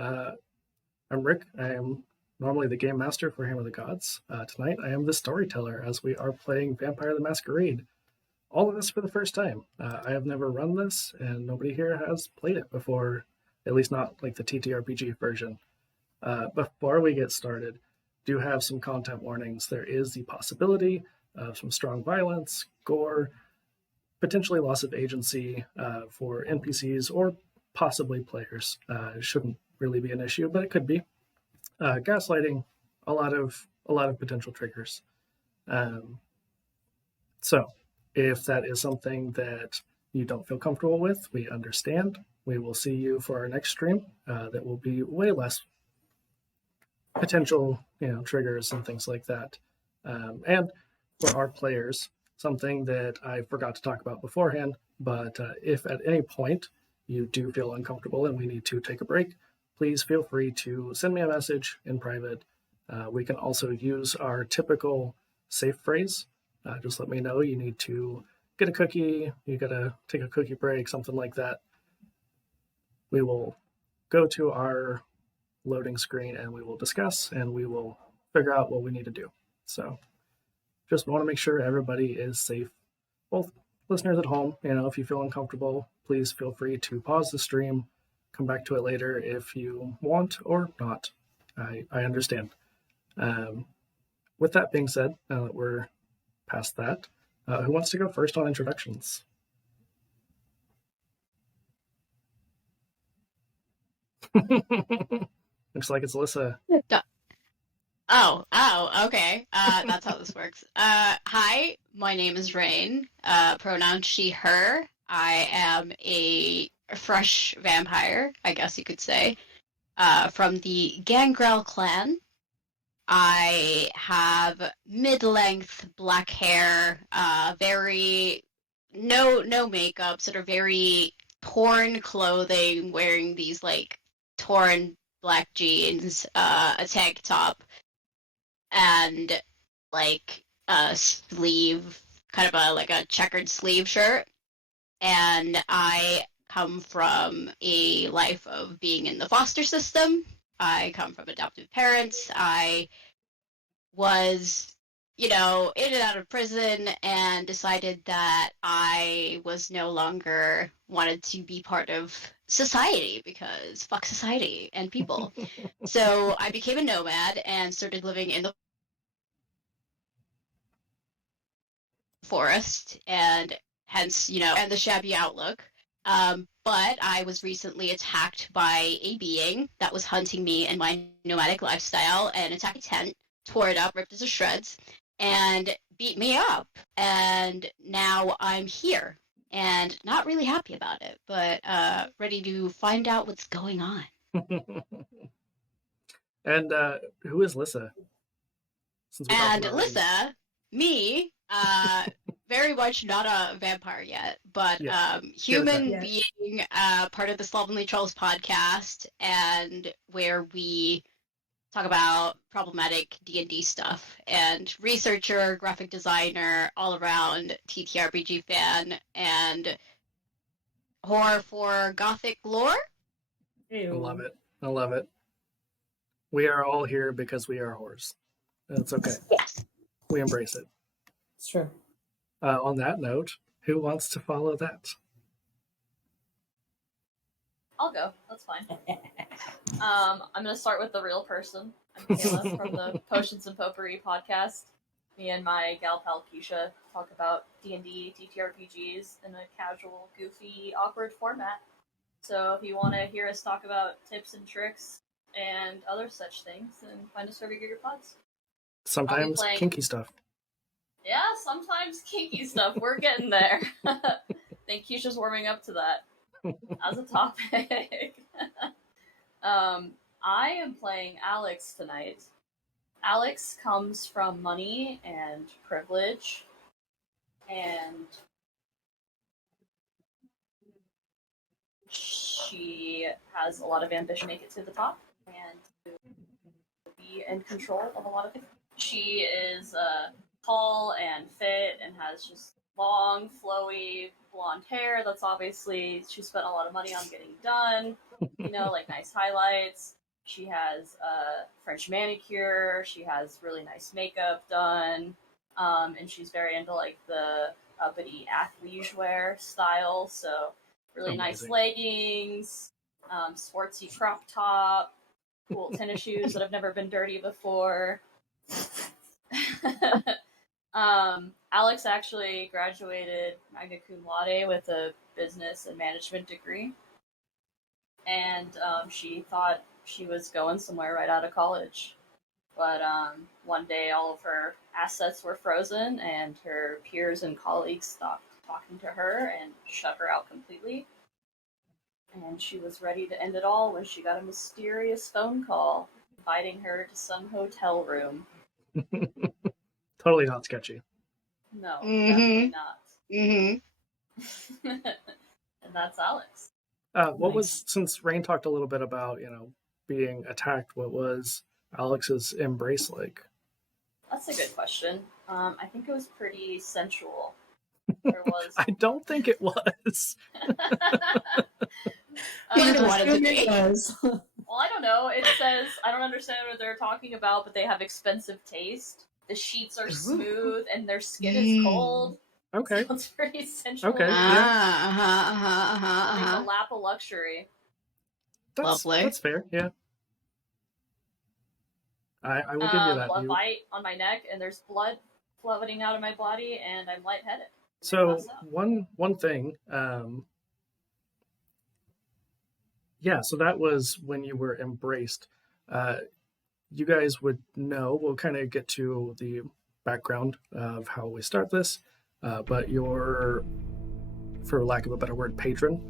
Uh, I'm Rick. I am normally the game master for Hammer of the Gods. Tonight, I am the storyteller as we are playing Vampire the Masquerade. All of this for the first time. I have never run this, and nobody here has played it before, at least not like the TTRPG version. Before we get started, do have some content warnings. There is the possibility of some strong violence, gore, potentially loss of agency for NPCs or possibly players. It shouldn't really be an issue, but it could be. Gaslighting, a lot of potential triggers. So, if that is something that you don't feel comfortable with, we understand. We will see you for our next stream. That will be way less potential, triggers and things like that. And for our players, something that I forgot to talk about beforehand, but if at any point you do feel uncomfortable and we need to take a break, please feel free to send me a message in private. We can also use our typical safe phrase. Just let me know you need to get a cookie, you gotta take a cookie break, something like that. We will go to our loading screen and we will discuss and we will figure out what we need to do. So just want to make sure everybody is safe. Both listeners at home, if you feel uncomfortable, please feel free to pause the stream, come back to it later if you want or not. I understand. With that being said, now that we're past that, who wants to go first on introductions? Looks like it's Alyssa. Oh, okay. That's how this works. Hi, my name is Rain. Pronoun she, her. I am a fresh vampire, I guess you could say, from the Gangrel clan. I have mid-length black hair, no makeup, sort of very torn clothing, wearing these torn black jeans, a tank top, and a sleeve, kind of a checkered sleeve shirt. And I come from a life of being in the foster system. I come from adoptive parents. I was, in and out of prison and decided that I was no longer wanted to be part of society because fuck society and people. So I became a nomad and started living in the forest, and hence, and the shabby outlook. But I was recently attacked by a being that was hunting me in my nomadic lifestyle and attacked my tent, tore it up, ripped it to shreds, and beat me up. And now I'm here and not really happy about it, but ready to find out what's going on. And who is Lissa? And Lissa, me, very much not a vampire yet, but human being, part of the Slovenly Trolls podcast, and where we talk about problematic D&D stuff, and researcher, graphic designer, all around TTRPG fan, and horror for gothic lore. I love it. We are all here because we are whores. That's okay. Yes. We embrace it. It's true. On that note, who wants to follow that? I'll go. That's fine. I'm going to start with the real person. I'm Kayla from the Potions and Potpourri podcast. Me and my gal pal Keisha talk about D&D, TTRPGs in a casual, goofy, awkward format. So if you want to hear us talk about tips and tricks and other such things, then find us wherever you get your pods. Sometimes kinky stuff. Yeah, sometimes kinky stuff. We're getting there. I think Keisha's warming up to that as a topic. I am playing Alex tonight. Alex comes from money and privilege, and she has a lot of ambition to make it to the top and to be in control of a lot of things. She is tall and fit and has just long, flowy, blonde hair. That's obviously she spent a lot of money on getting done. like nice highlights. She has a French manicure. She has really nice makeup done. And she's very into like the uppity athleisure wear style. So really nice Amazing. leggings, sportsy crop top, cool tennis shoes that have never been dirty before. Alex actually graduated magna cum laude with a business and management degree, and she thought she was going somewhere right out of college. But one day, all of her assets were frozen, and her peers and colleagues stopped talking to her and shut her out completely. And she was ready to end it all when she got a mysterious phone call inviting her to some hotel room. Totally not sketchy. No, definitely not. Mm-hmm. And that's Alex. What Nice. was, since Rain talked a little bit about, being attacked, what was Alex's embrace like? That's a good question. I think it was pretty sensual. There was. I don't think it was. He just Uh, wanted to Assume be. it was. well, I don't know. It says I don't understand what they're talking about, but they have expensive taste. The sheets are smooth and their skin is cold. Okay. So it's pretty sensual. Okay. Like Uh-huh. a lap of luxury. Lovely. That's fair. Yeah. I will give you that. A bite on my neck, and there's blood floating out of my body, and I'm lightheaded. So Pass out. one thing, yeah. So that was when you were embraced. You guys would know. We'll kind of get to the background of how we start this, but your, for lack of a better word, patron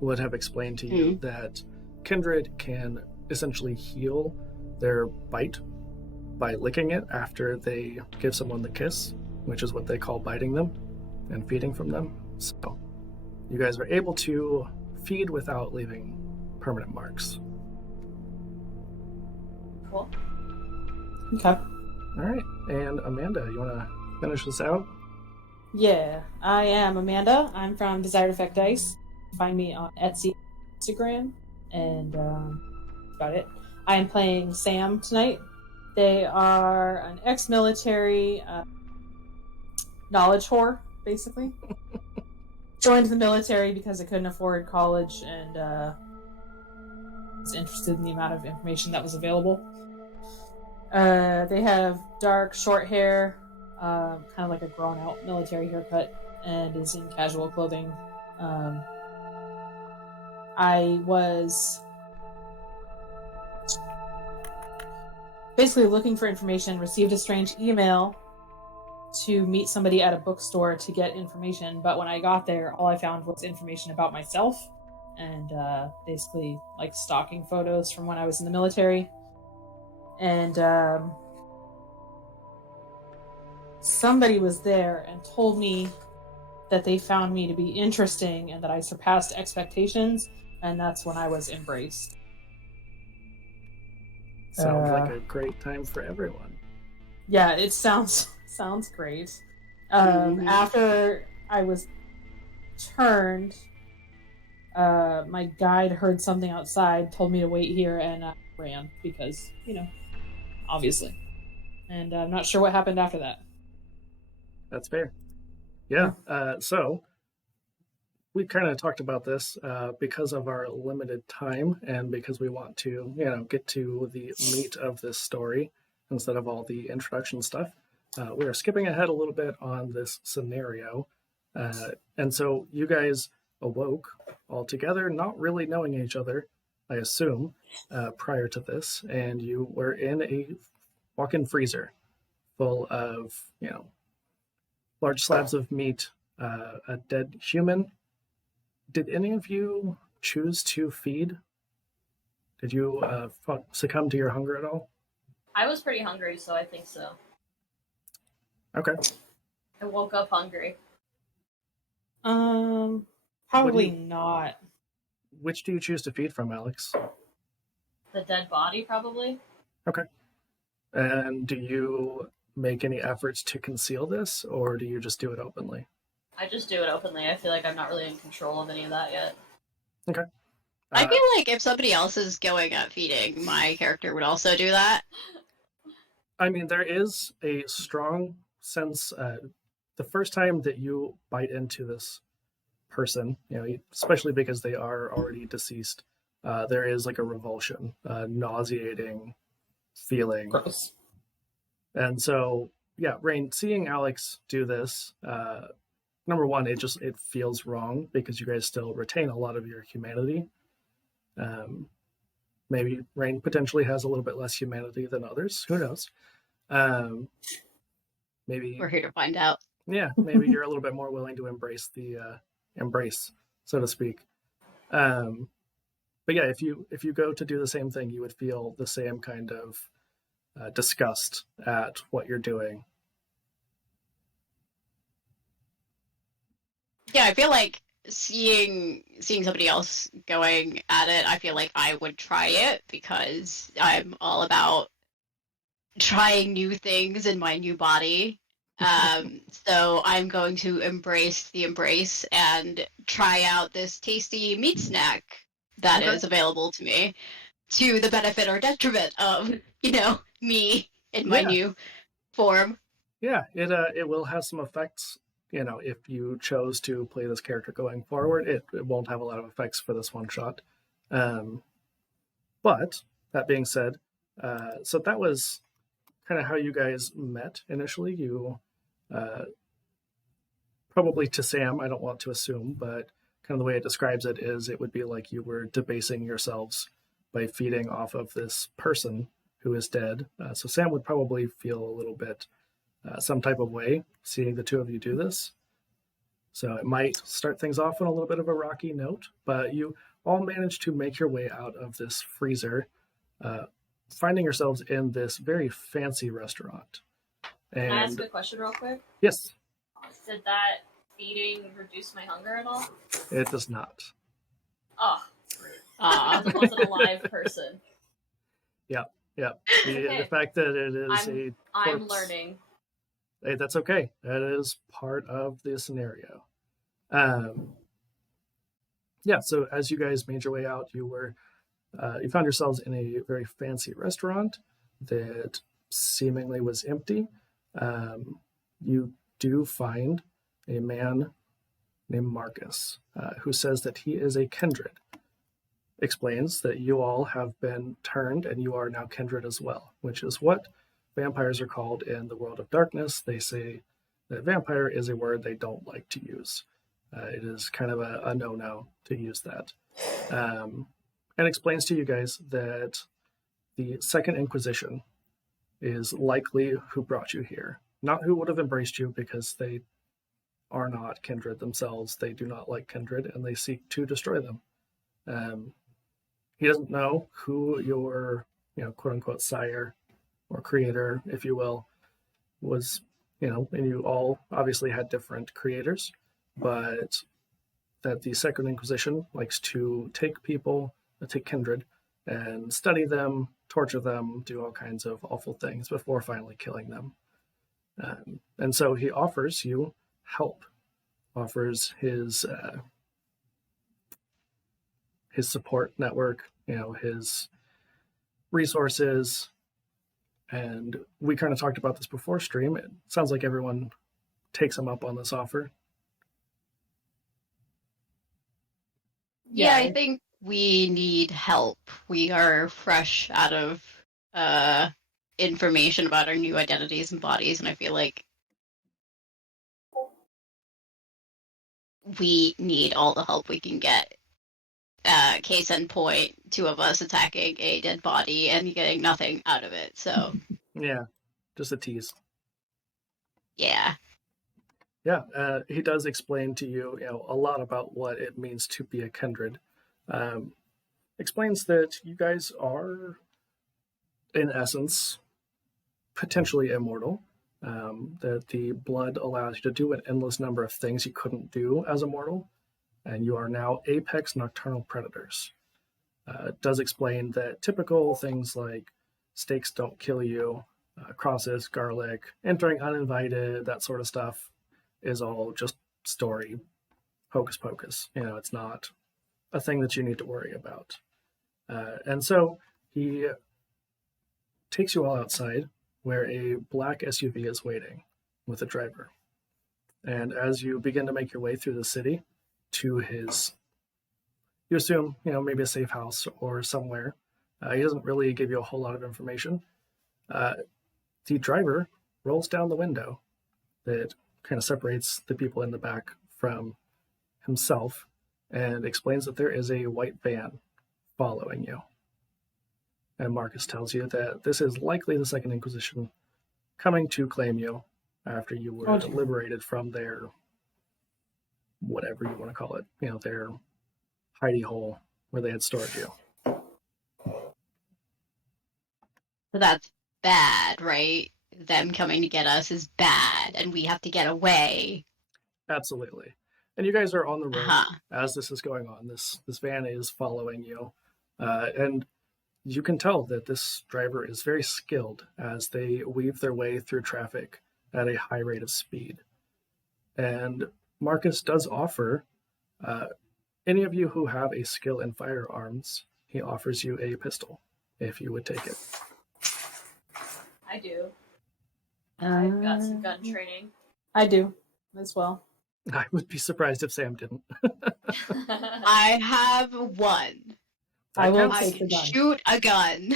would have explained to you that kindred can essentially heal their bite by licking it after they give someone the kiss, which is what they call biting them and feeding from them. So you guys are able to feed without leaving permanent marks. Cool. Okay. All right. And Amanda, you want to finish this out? Yeah, I am Amanda. I'm from Desired Effect Dice. Find me on Etsy, Instagram, and that's about it. I am playing Sam tonight. They are an ex-military knowledge whore, basically. Joined the military because I couldn't afford college and was interested in the amount of information that was available. They have dark, short hair, kind of like a grown-out military haircut, and is in casual clothing. I was basically looking for information, received a strange email to meet somebody at a bookstore to get information, but when I got there, all I found was information about myself and basically like stalking photos from when I was in the military. And somebody was there and told me that they found me to be interesting and that I surpassed expectations, and that's when I was embraced. Sounds like a great time for everyone. Yeah, it sounds great. After I was turned, my guide heard something outside, told me to wait here, and I ran because, obviously. And I'm not sure what happened after that. That's fair. Yeah. So we kind of talked about this because of our limited time and because we want to, get to the meat of this story instead of all the introduction stuff. We are skipping ahead a little bit on this scenario. And so you guys awoke all together, not really knowing each other, I assume, prior to this. And you were in a walk-in freezer full of, large slabs of meat, a dead human. Did any of you choose to feed? Did you succumb to your hunger at all? I was pretty hungry, so I think so. Okay. I woke up hungry. Probably not. Which do you choose to feed from, Alex? The dead body, probably. Okay. And do you make any efforts to conceal this, or do you just do it openly? I just do it openly. I feel like I'm not really in control of any of that yet. Okay. I feel like if somebody else is going at feeding, my character would also do that. I mean, there is a strong sense. The first time that you bite into this person, especially because they are already deceased, there is like a revulsion, nauseating feeling. Gross. And so, yeah, Rain, seeing Alex do this, number one, it feels wrong because you guys still retain a lot of your humanity. Maybe Rain potentially has a little bit less humanity than others. Who knows? Maybe We're here to find out. Yeah, maybe you're a little bit more willing to embrace the embrace, so to speak. But yeah, if you go to do the same thing, you would feel the same kind of disgust at what you're doing. Yeah, I feel like seeing somebody else going at it, I feel like I would try it because I'm all about trying new things in my new body. So I'm going to embrace the embrace and try out this tasty meat snack that Okay. is available to me, to the benefit or detriment of, me in my Yeah. new form. Yeah, it will have some effects. If you chose to play this character going forward, it won't have a lot of effects for this one shot. But that being said, so that was kind of how you guys met initially. You probably to Sam, I don't want to assume, but kind of the way it describes it is it would be like you were debasing yourselves by feeding off of this person who is dead. So Sam would probably feel a little bit some type of way seeing the two of you do this. So it might start things off on a little bit of a rocky note, but you all managed to make your way out of this freezer, finding yourselves in this very fancy restaurant. Can I ask a question real quick? Yes. Did that feeding reduce my hunger at all? It does not. Oh, because it wasn't a live person. Yeah. Okay. The fact that it is I'm learning. Hey, that's okay. That is part of the scenario. So as you guys made your way out, you found yourselves in a very fancy restaurant that seemingly was empty. You do find a man named Marcus, who says that he is a kindred. Explains that you all have been turned and you are now kindred as well, which is what vampires are called in the world of darkness. They say that vampire is a word they don't like to use. It is kind of a no-no to use that. And explains to you guys that the Second Inquisition is likely who brought you here. Not who would have embraced you, because they are not kindred themselves. They do not like kindred, and they seek to destroy them. He doesn't know who your, quote-unquote sire or creator, if you will, was, and you all obviously had different creators, but that the Second Inquisition likes to take people, take kindred, and study them, torture them, do all kinds of awful things before finally killing them. And so he offers you help, offers his support network, his resources. And we kind of talked about this before stream. It sounds like everyone takes him up on this offer. Yeah, I think we need help. We are fresh out of information about our new identities and bodies, and I feel like we need all the help we can get. Case in point, two of us attacking a dead body and getting nothing out of it. So yeah, just a tease. Yeah. He does explain to you, a lot about what it means to be a kindred. Explains that you guys are, in essence, potentially immortal. That the blood allows you to do an endless number of things you couldn't do as a mortal. And you are now apex nocturnal predators. It does explain that typical things like steaks don't kill you, crosses, garlic, entering uninvited, that sort of stuff is all just story, hocus pocus. It's not a thing that you need to worry about. And so he takes you all outside where a black SUV is waiting with a driver. And as you begin to make your way through the city to his, you assume, maybe a safe house or somewhere. He doesn't really give you a whole lot of information. The driver rolls down the window that kind of separates the people in the back from himself and explains that there is a white van following you. And Marcus tells you that this is likely the Second Inquisition coming to claim you after you were liberated from their, whatever you want to call it, their hidey hole where they had stored you. So that's bad, right? Them coming to get us is bad, and we have to get away. Absolutely. And you guys are on the road as this is going on. This van is following you. And you can tell that this driver is very skilled as they weave their way through traffic at a high rate of speed. And Marcus does offer any of you who have a skill in firearms, he offers you a pistol if you would take it. I do. I've got some gun training. I do as well. I would be surprised if Sam didn't. I have one. I will I take the can gun. shoot a gun.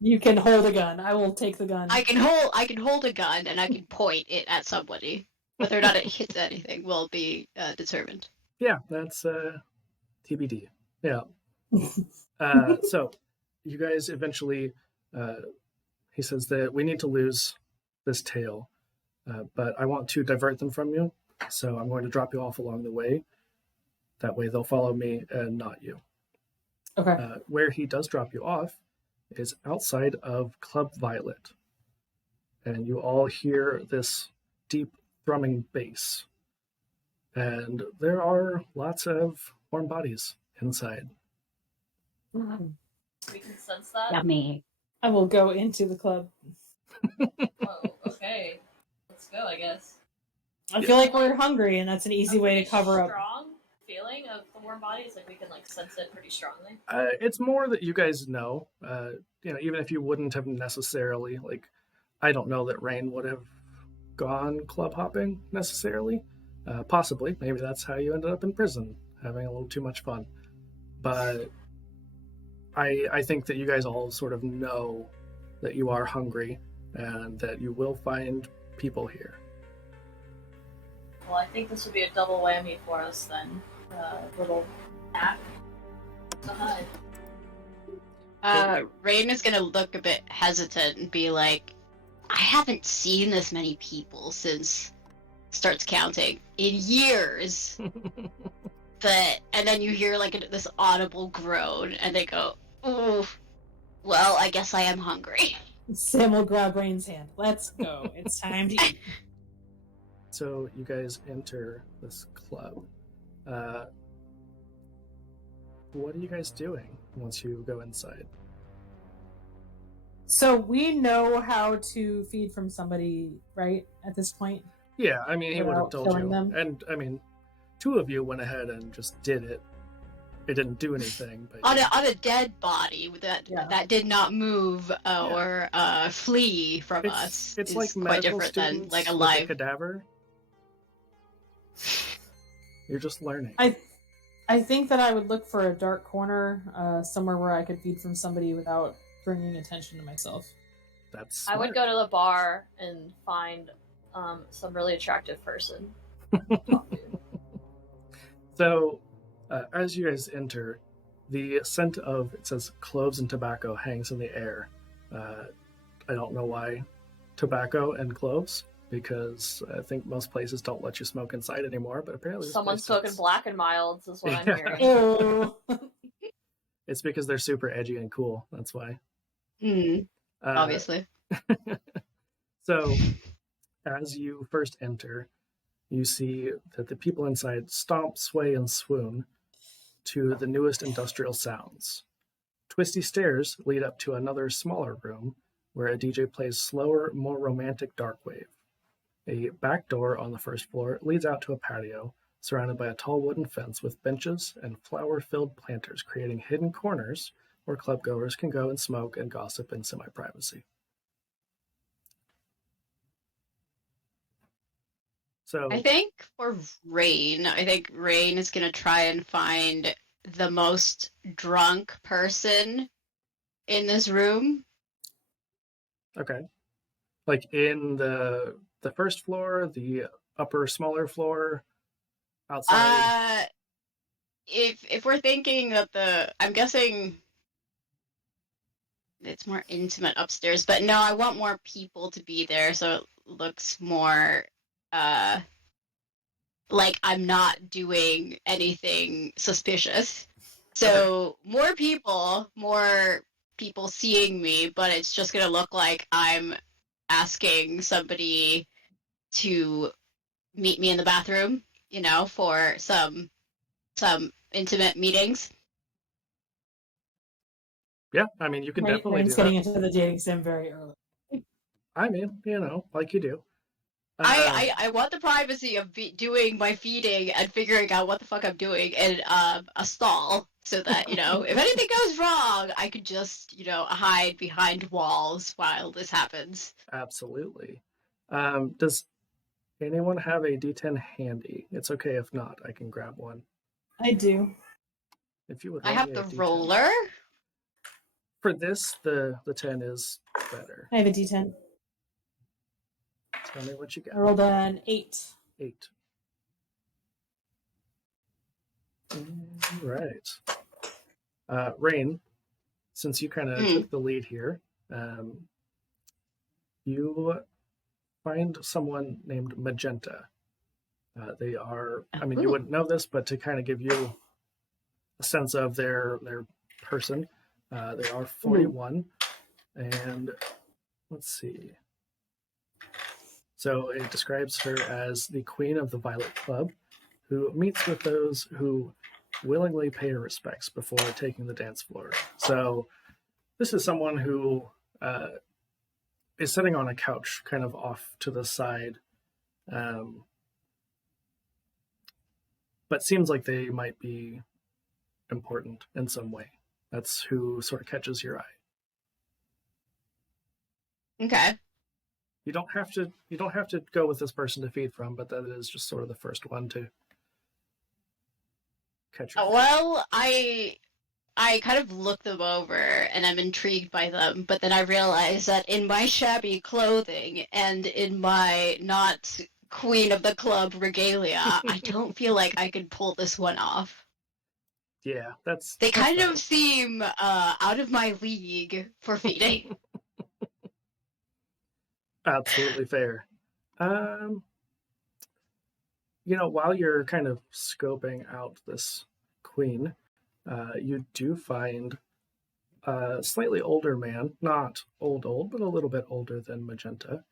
You can hold a gun. I will take the gun. I can hold a gun and I can point it at somebody. Whether or not it hits anything will be determined. Yeah, that's TBD. Yeah. So you guys eventually, he says that we need to lose this tail, but I want to divert them from you. So I'm going to drop you off along the way. That way they'll follow me and not you. Okay. Where he does drop you off is outside of Club Violet. And you all hear this deep thrumming bass. And there are lots of warm bodies inside. We can sense that. Yummy. I will go into the club. Oh, okay. Let's go, I guess. I feel like we're hungry, and that's an easy way to cover up. Strong feeling of the warm bodies, like we can sense it pretty strongly. It's more that you guys know, even if you wouldn't have necessarily, I don't know that Rain would have gone club hopping necessarily. Possibly, maybe that's how you ended up in prison, having a little too much fun. But I think that you guys all sort of know that you are hungry and that you will find people here. Well, I think this would be a double whammy for us then. Little app to hide. Rain is gonna look a bit hesitant and be like, I haven't seen this many people since starts counting in years. And then you hear this audible groan and they go, ooh, well, I guess I am hungry. Sam will grab Rain's hand. Let's go. It's time to eat. So you guys enter this club. What are you guys doing once you go inside? So we know how to feed from somebody, right? At this point? Yeah, I mean, he would have told you. Them. And, I mean, two of you went ahead and just did it. It didn't do anything. But on a dead body that did not move or flee from us. It's is like quite medical different than students a with live cadaver. You're just learning. I think that I would look for a dark corner, somewhere where I could feed from somebody without bringing attention to myself. That's smart. I would go to the bar and find some really attractive person. So, as you guys enter, the scent of, it says, cloves and tobacco hangs in the air. I don't know why tobacco and cloves, because I think most places don't let you smoke inside anymore, but apparently Someone's smoking Black and Milds is what I'm hearing. Ew. It's because they're super edgy and cool. That's why. Obviously. So, as you first enter, you see that the people inside stomp, sway, and swoon to the newest industrial sounds. Twisty stairs lead up to another smaller room where a DJ plays slower, more romantic dark wave. A back door on the first floor leads out to a patio surrounded by a tall wooden fence with benches and flower-filled planters, creating hidden corners where clubgoers can go and smoke and gossip in semi-privacy. So I think for Rain, is gonna try and find the most drunk person in this room. okay, like in the first floor, the upper smaller floor, outside. If we're thinking that I'm guessing it's more intimate upstairs, but no, I want more people to be there so it looks more like I'm not doing anything suspicious. So more people seeing me, but it's just gonna look like I'm asking somebody to meet me in the bathroom, for some intimate meetings. Yeah, I mean, you can definitely Rain's do getting that. into the dating sim very early. I mean, like you do. I want the privacy of doing my feeding and figuring out what the fuck I'm doing in a stall, so that if anything goes wrong, I could just hide behind walls while this happens. Absolutely. Does anyone have a D10 handy? It's okay if not. I can grab one. I do. If you would I roll have me the a D10. roller. For this, the 10 is better. I have a D10. Tell me what you I got. rolled an 8. 8. Right. Rain, since you kind of took the lead here, you find someone named Magenta. They are, I mean, you wouldn't know this, but to kind of give you a sense of their person, they are 41. And let's see. So it describes her as the queen of the Violet Club, who meets with those who willingly pay her respects before taking the dance floor. So this is someone who is sitting on a couch kind of off to the side, but seems like they might be important in some way. That's who sort of catches your eye. Okay. You don't have to go with this person to feed from, but that is just sort of the first one to catch your eye. Well, I kind of look them over and I'm intrigued by them, but then I realize that in my shabby clothing and in my not queen of the club regalia, I don't feel like I could pull this one off. Yeah, They kind fair. of seem out of my league for feeding. Absolutely fair. While you're kind of scoping out this queen, you do find a slightly older man, not old, but a little bit older than Magenta,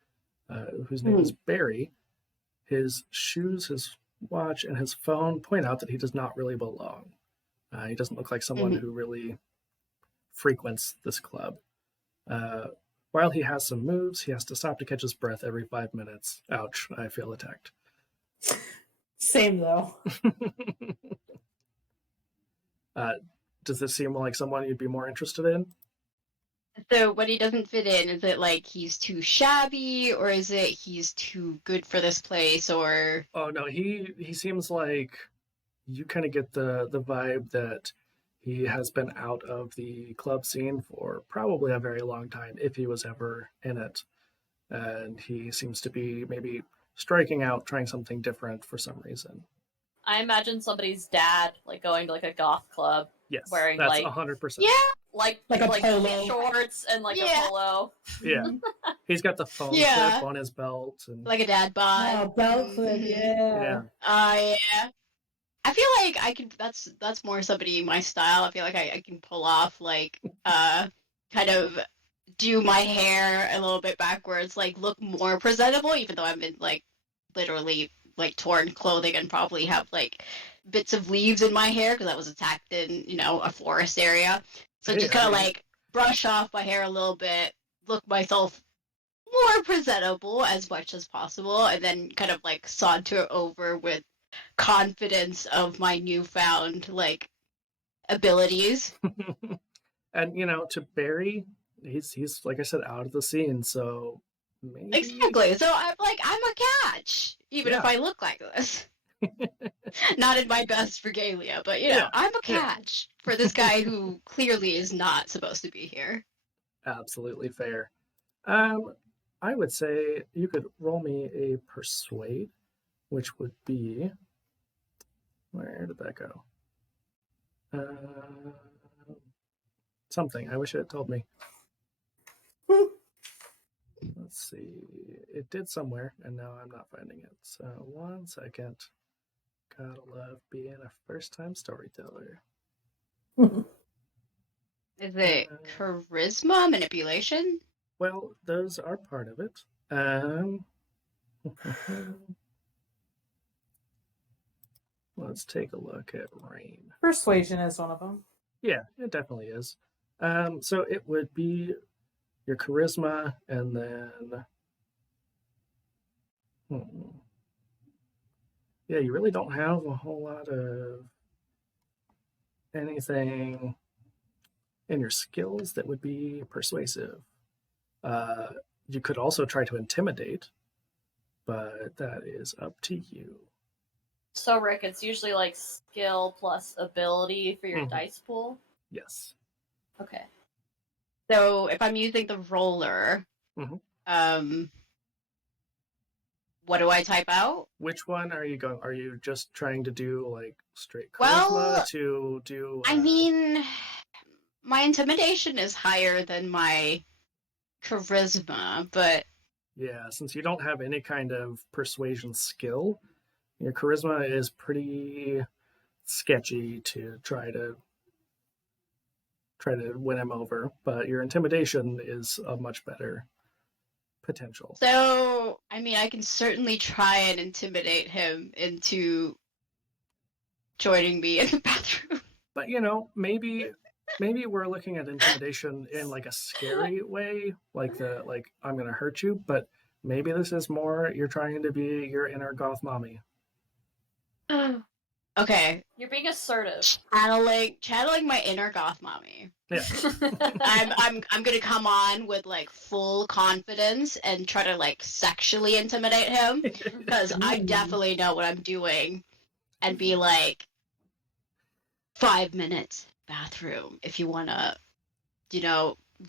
whose name is Barry. His shoes, his watch, and his phone point out that he does not really belong. He doesn't look like someone who really frequents this club. While he has some moves, he has to stop to catch his breath every 5 minutes. Ouch, I feel attacked. Same, though. Does this seem like someone you'd be more interested in? So when he doesn't fit in, is it like he's too shabby, or is it he's too good for this place, or... Oh, no, he seems like you kind of get the vibe that he has been out of the club scene for probably a very long time, if he was ever in it. And he seems to be maybe striking out, trying something different for some reason. I imagine somebody's dad, going to a goth club. Yes, wearing that's 100%. Yeah, like a polo shorts and a polo. Yeah, he's got the phone clip on his belt and like a dad bod. Oh, belt clip, yeah. Yeah. I feel like I can. That's more somebody my style. I feel like I can pull off kind of do my hair a little bit backwards, look more presentable, even though I'm in literally torn clothing and probably have bits of leaves in my hair because I was attacked in a forest area. So just kind of brush off my hair a little bit, look myself more presentable as much as possible, and then kind of saunter over with confidence of my newfound like abilities. And to Barry, he's like I said, out of the scene, so maybe Exactly. So I'm a catch, even if Yeah. I look like this. Not in my best regalia, but Yeah, I'm a yeah. catch for this guy who clearly is not supposed to be here. Absolutely fair. I would say you could roll me a persuade, which would be, where did that go? Something. I wish it had told me. Let's see. It did somewhere, and now I'm not finding it. So 1 second. Gotta love being a first-time storyteller. Is it charisma, manipulation? Well, those are part of it. Let's take a look at Rain. Persuasion is one of them. Yeah, it definitely is. So it would be your charisma, and then yeah, you really don't have a whole lot of anything in your skills that would be persuasive. You could also try to intimidate, but that is up to you. So, Rick, it's usually like skill plus ability for your Mhm. dice pool. Yes. Okay. So if I'm using the roller, Mhm. What do I type out? Which one are you going? Are you just trying to do like straight charisma Well, to do? I mean, my intimidation is higher than my charisma, but Yeah, since you don't have any kind of persuasion skill, your charisma is pretty sketchy to try to win him over, but your intimidation is a much better potential. so I mean, I can certainly try and intimidate him into joining me in the bathroom. But maybe we're looking at intimidation in like a scary way, like I'm gonna hurt you, but maybe this is more you're trying to be your inner goth mommy. Okay, You're being assertive. channeling my inner goth mommy. Yeah. I'm gonna come on with like full confidence and try to like sexually intimidate him because I definitely know what I'm doing, and be like, 5 minutes bathroom if you wanna,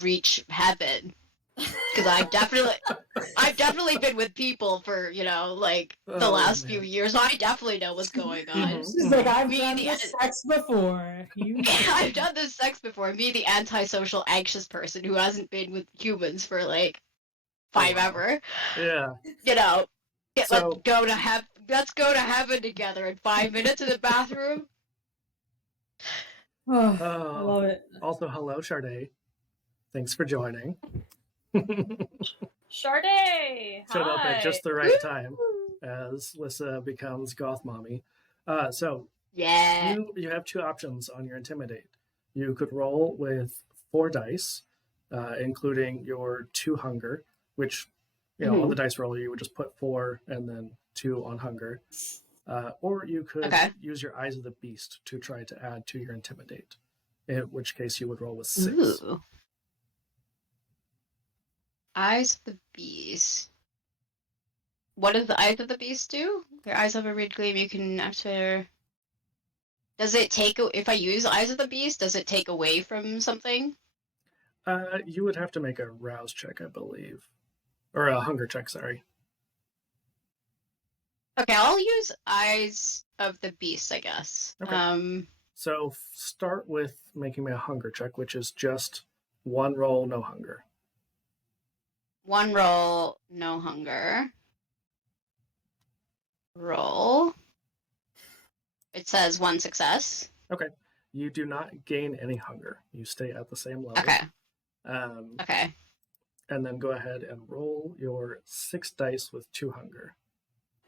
reach heaven. Because I've definitely been with people for the last few years. I definitely know what's going on. She's like, I've done this sex before. I've done this sex before. Me, the antisocial, anxious person who hasn't been with humans for like 5 ever. Yeah. Let's go to heaven together in 5 minutes in the bathroom. I love it. Also, hello, Sade. Thanks for joining. Sade! Showed up at Hi! just the right time as Lissa becomes goth mommy. So Yeah. you have 2 options on your intimidate. You could roll with 4 dice, including your 2 hunger, which on the dice roller you would just put 4 and then 2 on hunger. Or you could use your eyes of the beast to try to add to your intimidate, in which case you would roll with 6. Ooh. Eyes of the beast. What does the eyes of the beast do? Your eyes have a red gleam. You can after. Does it take if I use eyes of the beast? Does it take away from something? You would have to make a rouse check, I believe, or a hunger check. Sorry. Okay, I'll use eyes of the beast, I guess. Okay. So start with making me a hunger check, which is just 1 roll, no hunger. 1 roll, no hunger. Roll. It says 1 success. Okay. You do not gain any hunger. You stay at the same level. Okay. Okay. And then go ahead and roll your 6 dice with 2 hunger.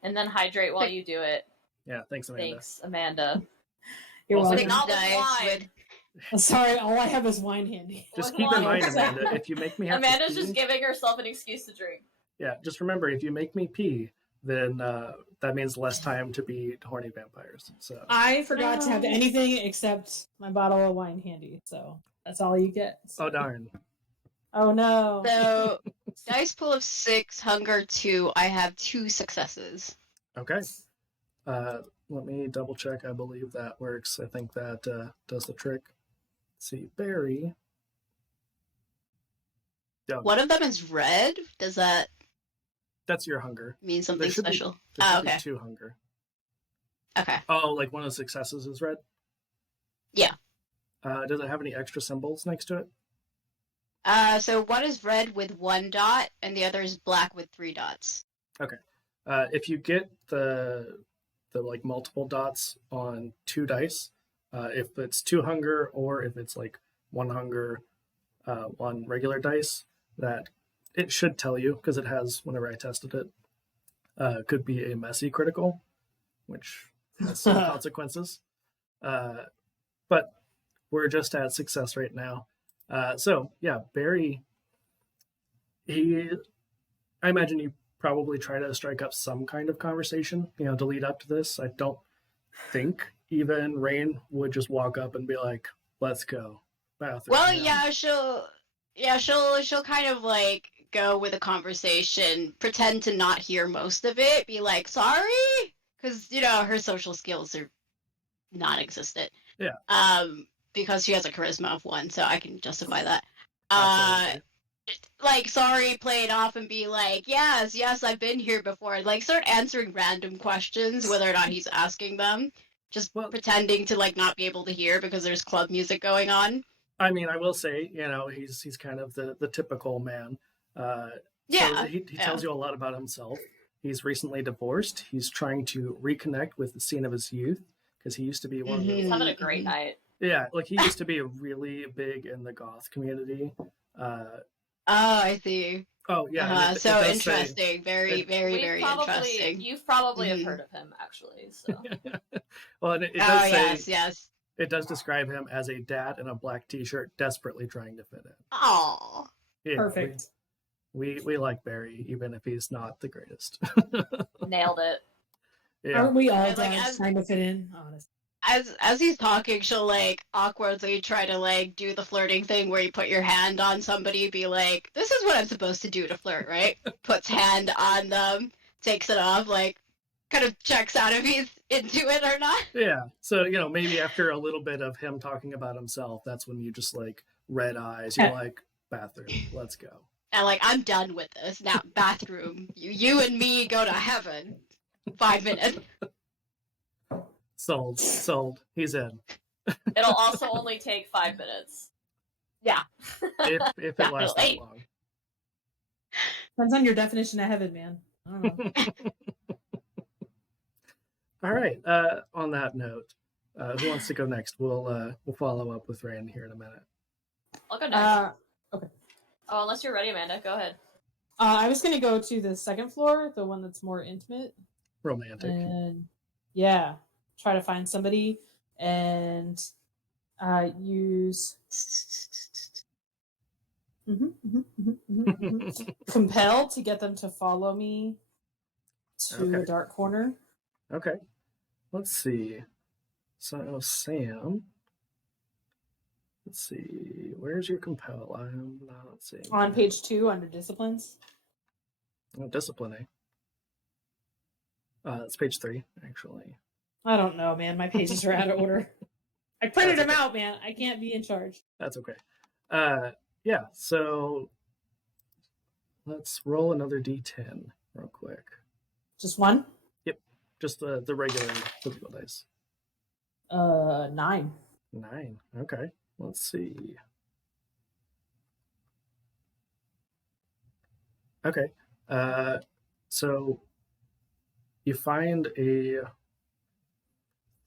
And then hydrate while you do it. Yeah, thanks, Amanda. Thanks, Amanda. You're Also, welcome. Not with wine. Sorry, all I have is wine handy. Just With keep in wine. mind, Amanda, if you make me have Amanda's to pee, just giving herself an excuse to drink. yeah, just remember, if you make me pee, then that means less time to be horny vampires. So I forgot to have No. anything except my bottle of wine handy, so that's all you get. oh darn. Oh no. So, dice pool of 6, hunger 2. I have 2 successes. Okay. Let me double check. I believe that works. I think that does the trick. Let's see, Barry. Oh, One of them is red. Does that that's your hunger. mean something should be- special? There should Oh, okay. be 2 hunger. Okay. Oh, like one of the successes is red? Yeah. Does it have any extra symbols next to it? So one is red with 1 dot, and the other is black with 3 dots. If you get the like multiple dots on 2 dice, if it's 2 hunger or if it's like 1 hunger, 1 regular dice, that it should tell you because it has whenever I tested it. Could be a messy critical, which has some consequences. But we're just at success right now. So yeah, Barry. I imagine you probably try to strike up some kind of conversation, to lead up to this. I don't think even Rain would just walk up and be like, "Let's go." Bathroom. Well, now." she'll kind of like go with a conversation, pretend to not hear most of it, be like, "Sorry," because her social skills are non-existent. Yeah. Because she has a charisma of 1, so I can justify that. Absolutely. Like, sorry, play it off and be like, yes, I've been here before. Like, start answering random questions, whether or not he's asking them. Just pretending to, like, not be able to hear because there's club music going on. I mean, I will say, he's kind of the typical man. So he tells you a lot about himself. He's recently divorced. He's trying to reconnect with the scene of his youth because he used to be one of He's the. having a great night. Yeah, like he used to be really big in the goth community. Oh, I see. Oh yeah, so interesting. Very interesting. You've probably have heard of him actually. So. Well, and it does say yes. It does describe him as a dad in a black T-shirt, desperately trying to fit in. Oh, yeah, perfect. We like Barry, even if he's not the greatest. Nailed it. Yeah. Aren't we all like, trying to fit in? Honestly. As he's talking, she'll like awkwardly try to like do the flirting thing where you put your hand on somebody, be like, "This is what I'm supposed to do to flirt, right?" Puts hand on them, takes it off, like kind of checks out if he's into it or not. Yeah. So maybe after a little bit of him talking about himself, that's when you just like red eyes. You're like, bathroom, let's go. And like, I'm done with this now. Bathroom, you and me go to heaven. 5 minutes. Sold. He's in. It'll also only take 5 minutes. Yeah. If it lasts that long. Depends on your definition of heaven, man. I don't know. All right. On that note, who wants to go next? We'll follow up with Rand here in a minute. I'll go next. Okay. Oh, unless you're ready, Amanda, go ahead. I was gonna go to the 2nd floor, the one that's more intimate. Romantic. And yeah, try to find somebody and use compel to get them to follow me to a dark corner. Okay. Let's see. So Sam. Let's see. Where's your compel? I'm not seeing. On page 2 under disciplines. Oh, disciplining. It's page 3, actually. I don't know, man. My pages are out of order. I printed them out, man. I can't be in charge. That's okay. Yeah, so let's roll another d10 real quick. Just one? Yep. Just the regular physical dice. 9. 9. Okay. Let's see. Okay. So you find a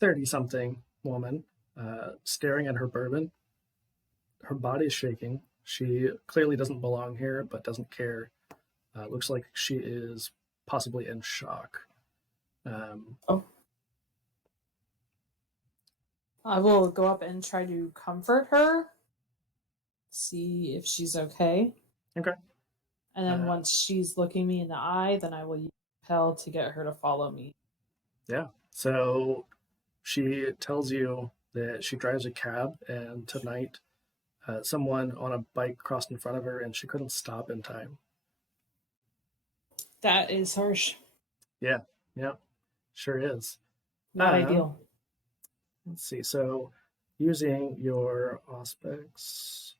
30-something woman staring at her bourbon. Her body's shaking. She clearly doesn't belong here, but doesn't care. Looks like she is possibly in shock. I will go up and try to comfort her, see if she's okay. Okay. And then once she's looking me in the eye, then I will use compel to get her to follow me. Yeah. So she tells you that she drives a cab, and tonight someone on a bike crossed in front of her and she couldn't stop in time. That is harsh. Yeah. Sure is. Not ideal. Let's see. So using your aspects.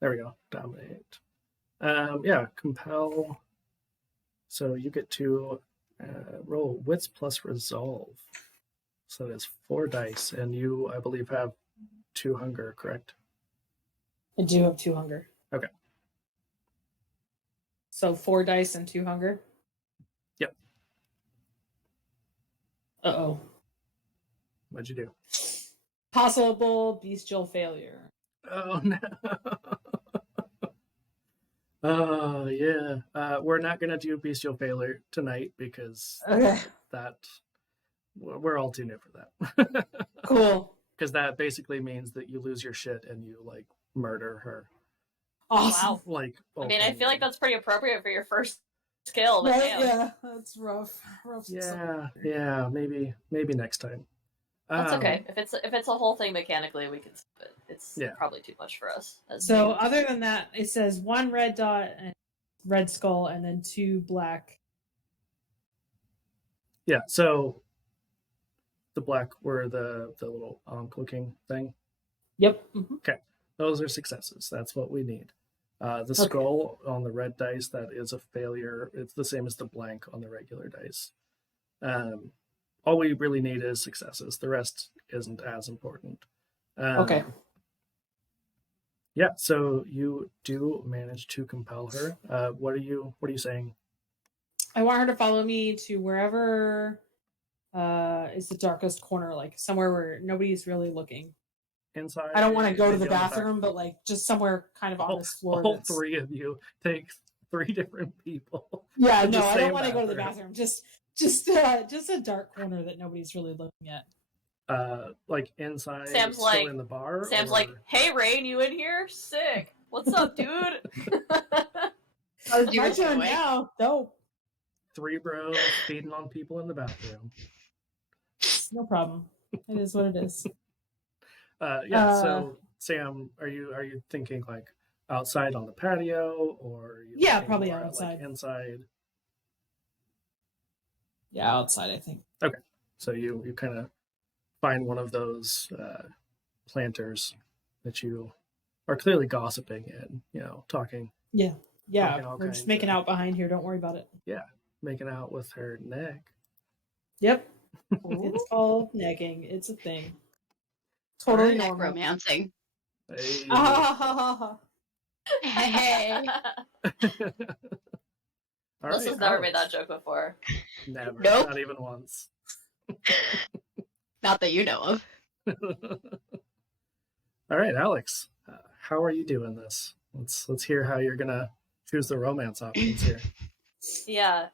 There we go. Dominate. Compel. So you get to roll wits plus resolve. So that's 4 dice, and you, I believe, have 2 hunger, correct? I do have 2 hunger. Okay. So 4 dice and 2 hunger? Yep. Uh-oh. What'd you do? Possible bestial failure. Oh, no. Oh, yeah. We're not going to do bestial failure tonight because Okay. we're all too new for that. Cool. Because that basically means that you lose your shit and you, like, murder her. Awesome. Wow. Like, I mean, I feel like that's pretty appropriate for your first skill. But Right? damn. Yeah, that's rough. Yeah, maybe next time. That's okay. If it's a whole thing mechanically, we can skip it. It's probably too much for us. So other than that, it says 1 red dot and red skull, and then 2 black. Yeah, so the black were the little looking thing. Yep. Mm-hmm. Okay, those are successes. That's what we need. The skull on the red dice, that is a failure. It's the same as the blank on the regular dice. All we really need is successes. The rest isn't as important. Okay. Yeah, so you do manage to compel her. What are you saying? I want her to follow me to wherever is the darkest corner, like somewhere where nobody's really looking. Inside. I don't want to go to the bathroom, but like just somewhere kind of on this floor. All 3 of you take 3 different people. Yeah, no, I don't want to go to the bathroom. Just a dark corner that nobody's really looking at. Like inside. Sam's still like in the bar. Sam's like, "Hey, Rain, you in here? Sick. What's up, dude?" It's my turn now. Dope. 3 bros feeding on people in the bathroom. No problem. It is what it is. So Sam, are you thinking like outside on the patio, or probably outside. like inside? Yeah, outside, I think. Okay, so you kind of find one of those planters that you are clearly gossiping and talking. Yeah, we're just making out behind here. Don't worry about it. Yeah, making out with her neck. Yep. It's called necking. It's a thing. Totally normal. Romancing. Hey. Hey. Melissa's never made that joke before. Never. Nope. Not even once. Not that you know of. All right, Alex. How are you doing this? Let's hear how you're gonna choose the romance options here. Yeah.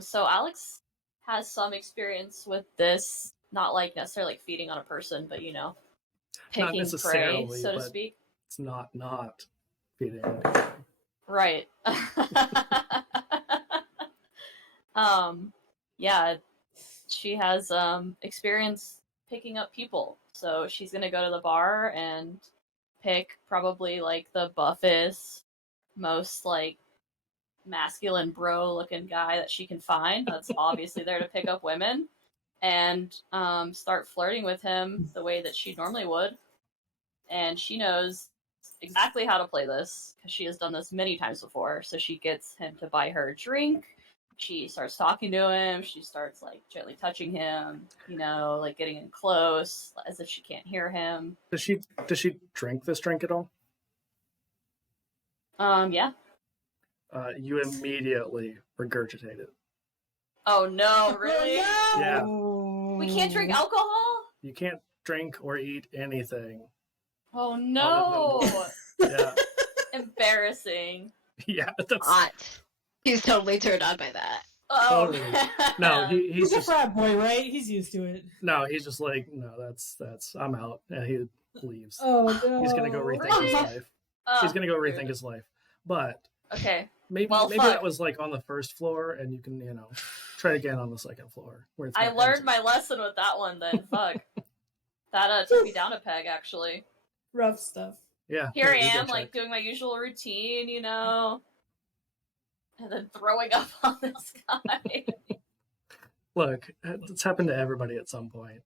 So Alex has some experience with this, not like necessarily like feeding on a person, but picking prey, so to speak. It's not feeding on anything. Right. Yeah, she has experience picking up people. So she's gonna go to the bar and pick probably like the buffest, most like masculine bro looking guy that she can find that's obviously there to pick up women, and start flirting with him the way that she normally would. And she knows exactly how to play this because she has done this many times before. So she gets him to buy her a drink. She starts talking to him. She starts like gently touching him, like getting in close as if she can't hear him. Does she drink this drink at all? Yeah. You immediately regurgitate it. Oh no, really? Oh, no! Yeah. We can't drink alcohol? You can't drink or eat anything. Oh no. Yeah. Embarrassing. Yeah, that's Hot. He's totally turned on by that. Oh. totally. No, he's a just frat boy, right? He's used to it. no, he's just like, no, that's I'm out. And he leaves. Oh no. He's gonna go rethink his life. He's gonna go rethink his life. But Okay. maybe Well, maybe fuck. that was like on the first floor, and you can try again on the second floor where it's I more learned empty. my lesson with that one then. Fuck. That took me down a peg, actually. Rough stuff. Yeah. Here I you go am, like, check. doing my usual routine, and then throwing up on this guy. Look, it's happened to everybody at some point.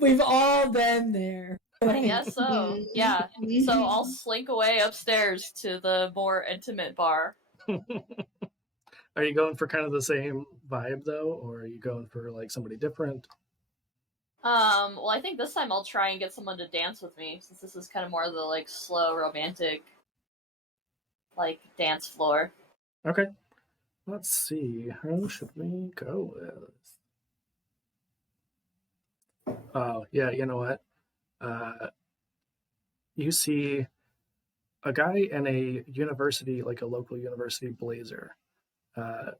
We've all been there. I guess so. Yeah. So I'll slink away upstairs to the more intimate bar. Are you going for kind of the same vibe though, or are you going for like somebody different? Well, I think this time I'll try and get someone to dance with me, since this is kind of more of the, like, slow, romantic, like, dance floor. Okay. Let's see. How should we go with? Oh, yeah, you know what? You see a guy in a university, like a local university blazer.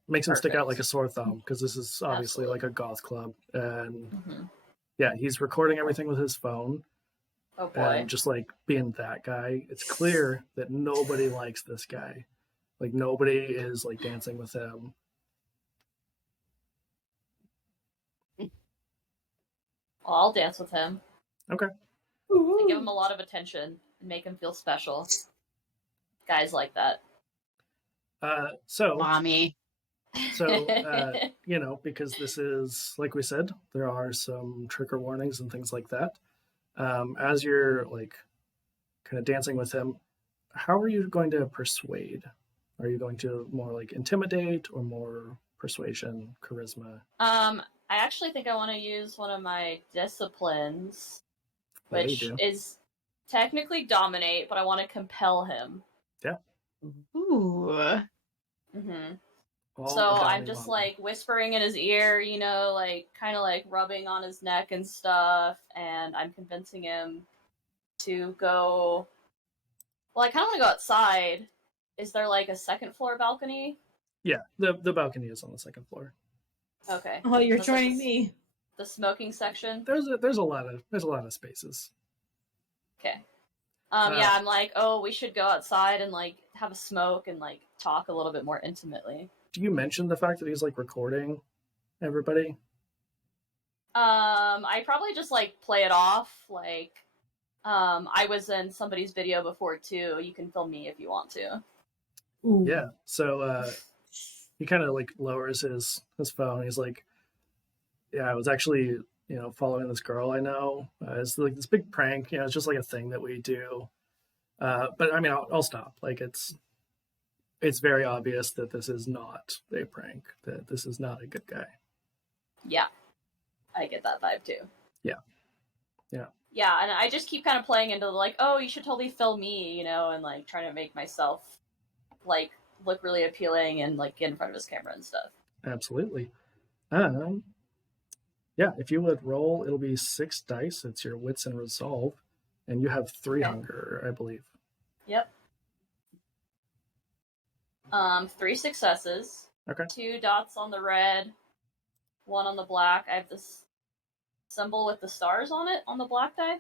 Makes him stick out Perfect. like a sore thumb because this is obviously Absolutely. like a goth club. And Mm-hmm. yeah, he's recording everything with his phone Oh boy. and just like being that guy. It's clear that nobody likes this guy. Like nobody is like dancing with him. Well, I'll dance with him. Okay. And give him a lot of attention and make him feel special. Guys like that. So Mommy. because this is, like we said, there are some trigger warnings and things like that. As you're like kind of dancing with him, how are you going to persuade? Are you going to more like intimidate or more persuasion, charisma? I actually think I want to use one of my disciplines, Yeah, you which do. is technically dominate, but I want to compel him. Yeah. Ooh. Mm-hmm. All So the I'm Donnie just Mommy. like whispering in his ear, like kind of like rubbing on his neck and stuff, and I'm convincing him to go. Well, I kind of want to go outside. Is there like a second floor balcony? Yeah, the balcony is on the second floor. Okay. Oh, you're That's like joining me. the smoking section. There's a lot of spaces. Okay. Yeah, I'm like, oh, we should go outside and like have a smoke and like talk a little bit more intimately. Do you mention the fact that he's like recording everybody? I probably just like play it off like, I was in somebody's video before too. You can film me if you want to. Ooh. Yeah. So he kind of like lowers his phone. He's like, yeah, I was actually following this girl I know. It's like this big prank. It's just like a thing that we do. But I mean, I'll stop. Like it's very obvious that this is not a prank. That this is not a good guy. Yeah, I get that vibe too. Yeah. Yeah, and I just keep kind of playing into like, oh, you should totally film me, and like trying to make myself like look really appealing and like get in front of his camera and stuff. Absolutely. Yeah, if you would roll, it'll be 6 dice. It's your wits and resolve, and you have 3 Okay. hunger, I believe. Yep. 3 successes. Okay. 2 dots on the red, 1 on the black. I have this symbol with the stars on it on the black die.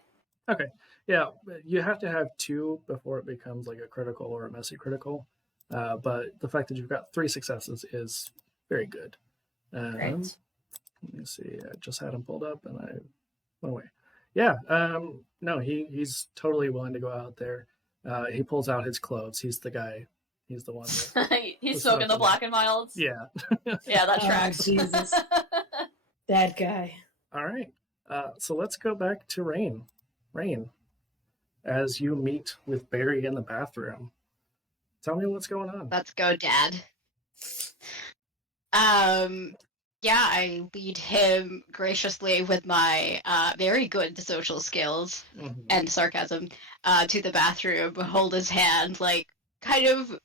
Okay. Yeah, you have to have 2 before it becomes like a critical or a messy critical. But the fact that you've got 3 successes is very good. Great. Let me see. I just had him pulled up and I went away. Yeah. No, he's totally willing to go out there. He pulls out his clothes. He's the guy. He's the one. He's smoking the black and milds. Yeah. Yeah, that Oh, tracks. Jesus. That guy. All right. So let's go back to Rain. Rain, as you meet with Barry in the bathroom, tell me what's going on. Let's go, Dad. Yeah, I lead him graciously with my very good social skills Mhm. and sarcasm to the bathroom, hold his hand, like, kind of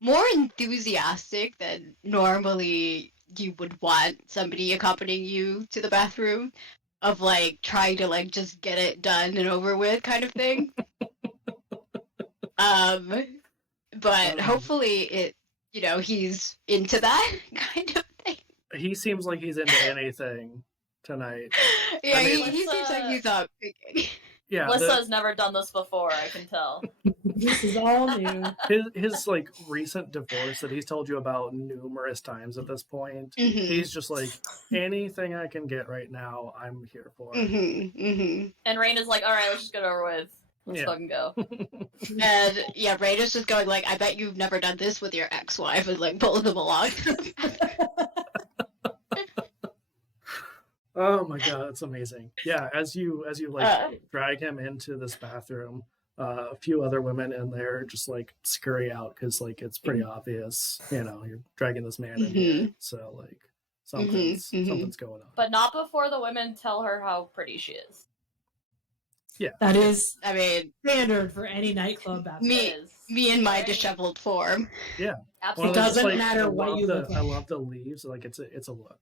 more enthusiastic than normally you would want somebody accompanying you to the bathroom, of, like, trying to, like, just get it done and over with kind of thing. But hopefully it, he's into that kind of thing. He seems like he's into anything tonight. Yeah, I mean, he seems like he's up. Yeah. Melissa has never done this before, I can tell. This is all new. his like recent divorce that he's told you about numerous times at this point. Mhm. He's just like, anything I can get right now, I'm here for. And Rain is like, all right, let's just get it over with. Let's Yeah. fucking go. And yeah, Raina's just going like, I bet you've never done this with your ex-wife, and like pulling them along. Oh my god, that's amazing. Yeah, as you like drag him into this bathroom, a few other women in there just like scurry out because like it's pretty obvious, you know, you're dragging this man in here, so like something's going on. But not before the women tell her how pretty she is. Yeah, That is, I mean, standard for any nightclub bathroom. me in my disheveled form. Yeah, Absolutely. It doesn't like, matter what you look like. I love the leaves. Like it's a look.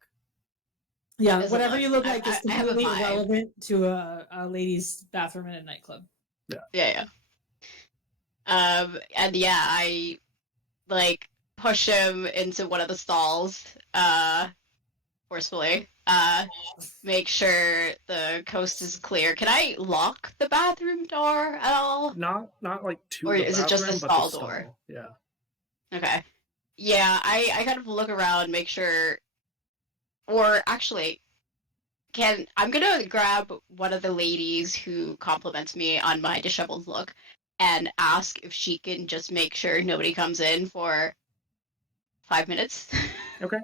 Yeah, It's a whatever look. you look like is I have a completely vibe. relevant to a ladies' bathroom in a nightclub. Yeah. And yeah, I like push him into one of the stalls, forcefully. Make sure the coast is clear. Can I lock the bathroom door at all? Not like to Or the is it just bathroom, the but stall door? Yeah. Okay. Yeah, I kind of look around, make sure. Or actually, I'm gonna grab one of the ladies who compliments me on my disheveled look and ask if she can just make sure nobody comes in for 5 minutes. Okay.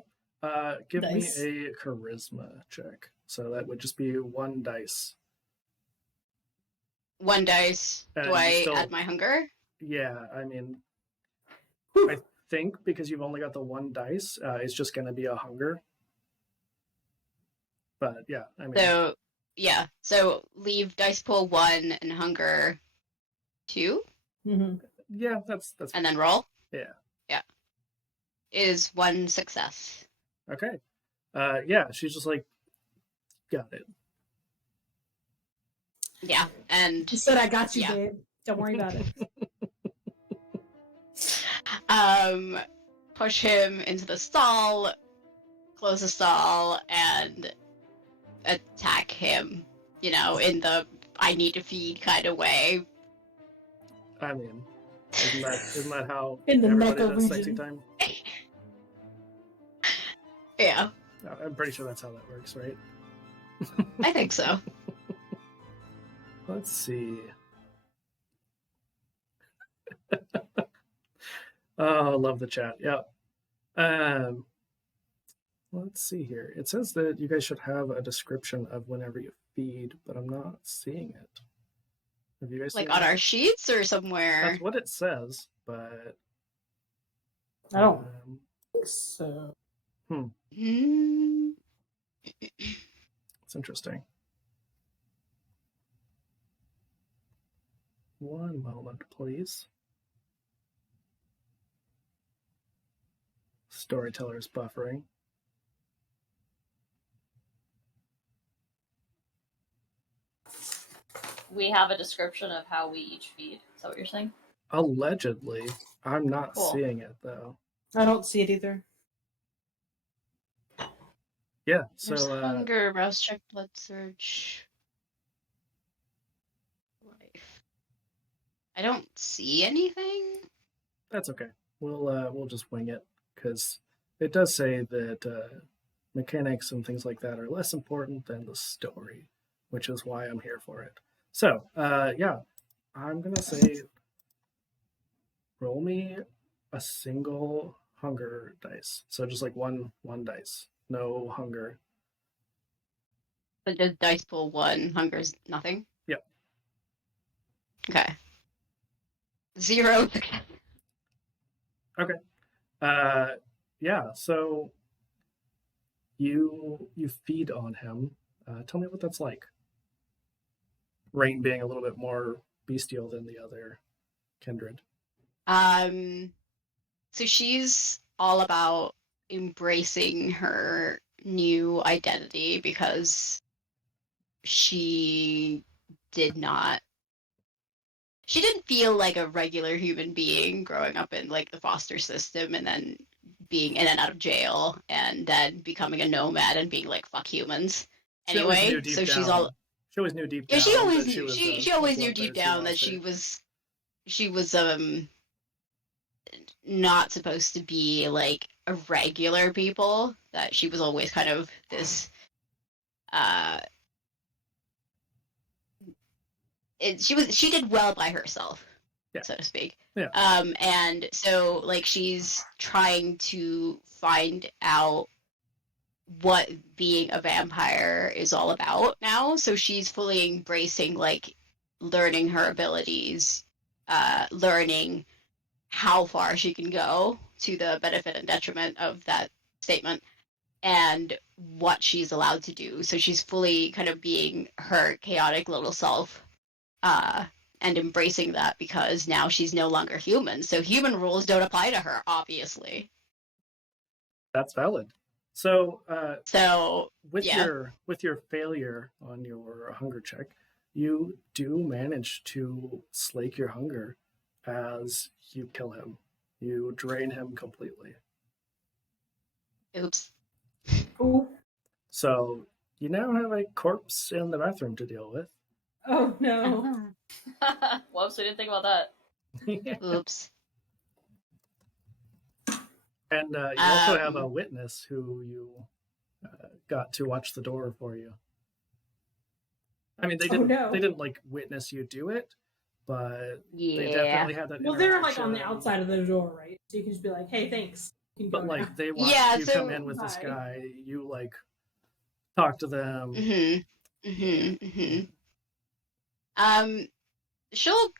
Give Nice. me a charisma check. So that would just be 1 dice. 1 dice. And Do I still- add my hunger? Yeah, I mean, Whew. I think because you've only got the 1 dice, it's just going to be a hunger. But yeah, I mean, So yeah, so leave dice pool 1 and hunger 2, Mm-hmm. yeah, that's and then roll. Yeah. Is 1 success. okay. Yeah, she's just like, got it. Yeah, and She said, "I got you, Yeah. babe. Don't worry about it." push him into the stall, close the stall, and attack him, you know, in the I need to feed kind of way. I mean, isn't that how In the everybody Mecca does sexy region. time? Yeah, I'm pretty sure that's how that works, right? I think so. Let's see. Oh, I love the chat. Yep. Let's see here. It says that you guys should have a description of whenever you feed, but I'm not seeing it. Have you guys Like seen on it? our sheets or somewhere. That's what it says, but I don't um, think so. Hmm. it's interesting. One moment, please. Storyteller's buffering. We have a description of how we each feed. Is that what you're saying? Allegedly, I'm not Cool. seeing it though. I don't see it either. Yeah, There's so hunger, rouse check, blood surge. Life. I don't see anything. that's okay. We'll just wing it because it does say that mechanics and things like that are less important than the story, which is why I'm here for it. So yeah, I'm gonna say roll me a single hunger dice. So just like one dice, no hunger. But just dice pool 1, hunger's nothing. Yep. Okay. 0. Yeah, so you feed on him. Tell me what that's like. Rain being a little bit more bestial than the other kindred. So she's all about embracing her new identity because she didn't feel like a regular human being growing up in like the foster system and then being in and out of jail and then becoming a nomad and being like fuck humans. She always Anyway, knew deep so she's down- all She always knew deep yeah, down. she always that knew was she a always knew deep bloodthirsty down that monster. she was she was not supposed to be like a regular people, that she was always kind of this she did well by herself, Yeah. so to speak. Yeah. And so like she's trying to find out what being a vampire is all about now. So she's fully embracing like learning her abilities, learning how far she can go to the benefit and detriment of that statement, and what she's allowed to do. So she's fully kind of being her chaotic little self, uh, and embracing that, because now she's no longer human. So human rules don't apply to her, obviously. That's valid. So So with yeah. your failure on your hunger check, you do manage to slake your hunger as you kill him. You drain him completely. Oops. Ooh. So you now have a corpse in the bathroom to deal with. Oh no. Whoops, we didn't think about that. Oops. And you also have a witness who you got to watch the door for you. I mean, they didn't like witness you do it, but they definitely had that. Well, they're like on the outside of the door, right? So you can just be like, "Hey, thanks." You can But go like now. they watched you come in with this guy. You like talk to them. She'll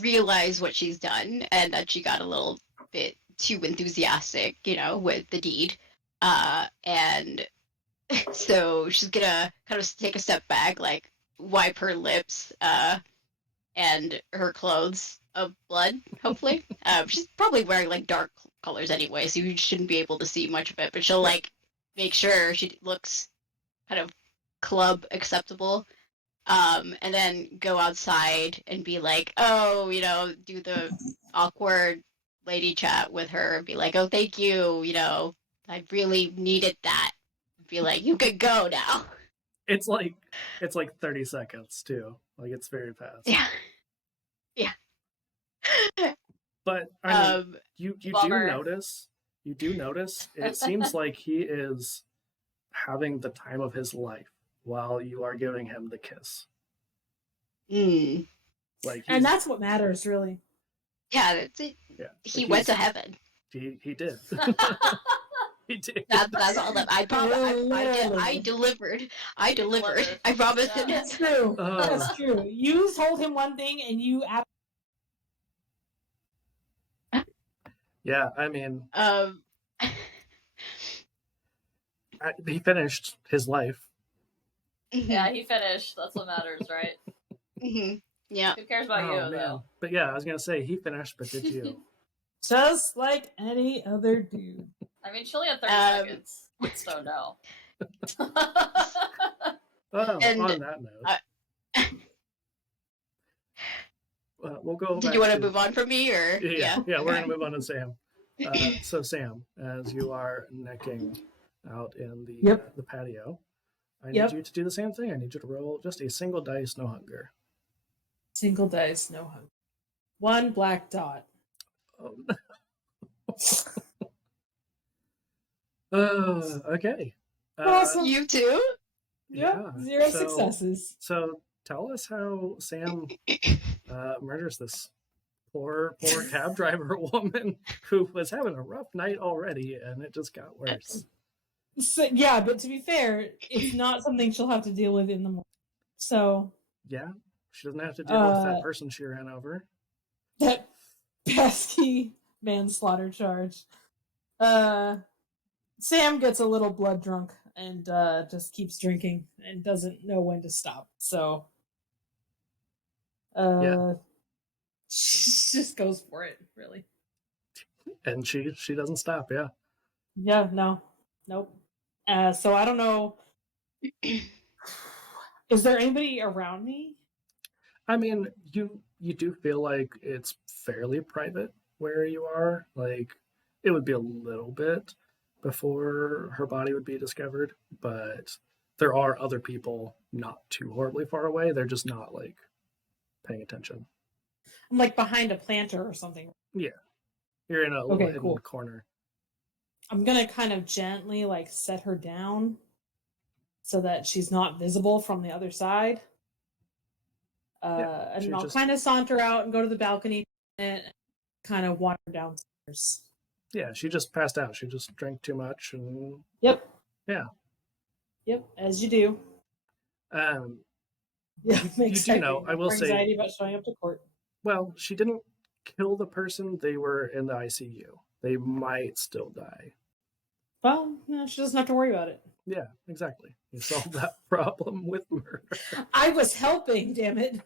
realize what she's done, and that she got a little bit too enthusiastic, with the deed. And so she's gonna kind of take a step back, like wipe her lips, and her clothes of blood, hopefully. She's probably wearing like dark colors anyway, so you shouldn't be able to see much of it, but she'll like make sure she looks kind of club acceptable. And then go outside and be like, oh, do the awkward lady chat with her and be like, oh, thank you, I really needed that. Be like, you could go now. It's like 30 seconds too. Like it's very fast. Yeah. But I mean, you do notice it seems like he is having the time of his life while you are giving him the kiss. Like, and that's what matters, really. Yeah, that's it. Yeah, he went to heaven. He did. He did. That's all that I promised. I delivered. I promised him. That's true. That's true. You told him one thing, and you. Yeah, I mean, he finished his life. Yeah, he finished. That's what matters, right? Yeah. Who cares about you, though? But yeah, I was gonna say he finished, but did you? Just like any other dude. I mean, she only had 30 seconds, so no. On that note, we'll go. Did you want to move on from me, or yeah, we're gonna move on to Sam. So Sam, as you are necking out in the patio, I need you to do the same thing. I need you to roll just a single dice, no hunger. Single dice, no hunger. One black dot. Okay. Awesome. You too? Yep. Yeah. 0 successes. So tell us how Sam murders this poor cab driver woman who was having a rough night already, and it just got worse. So, yeah, but to be fair, it's not something she'll have to deal with in the morning. So yeah, she doesn't have to deal with that person she ran over. That pesky manslaughter charge. Sam gets a little blood drunk and just keeps drinking and doesn't know when to stop. So she just goes for it, really. And she doesn't stop, yeah. Yeah, no. Nope. So I don't know. Is there anybody around me? I mean, you do feel like it's fairly private where you are. Like, it would be a little bit before her body would be discovered, but there are other people not too horribly far away. They're just not like paying attention. I'm like behind a planter or something. You're in a little Okay, hidden cool. corner. I'm gonna kind of gently like set her down so that she's not visible from the other side. And she then I'll just- kind of saunter out and go to the balcony and kind of wander downstairs. Yeah, she just passed out. She just drank too much, and Yep. Yeah. Yep, as you do. um, Yeah, you do know, I will say, anxiety about showing up to court. well, she didn't kill the person. They were in the ICU. They might still die. Well, no, she doesn't have to worry about it. Yeah, exactly. You solved that problem with murder. I was helping, damn it.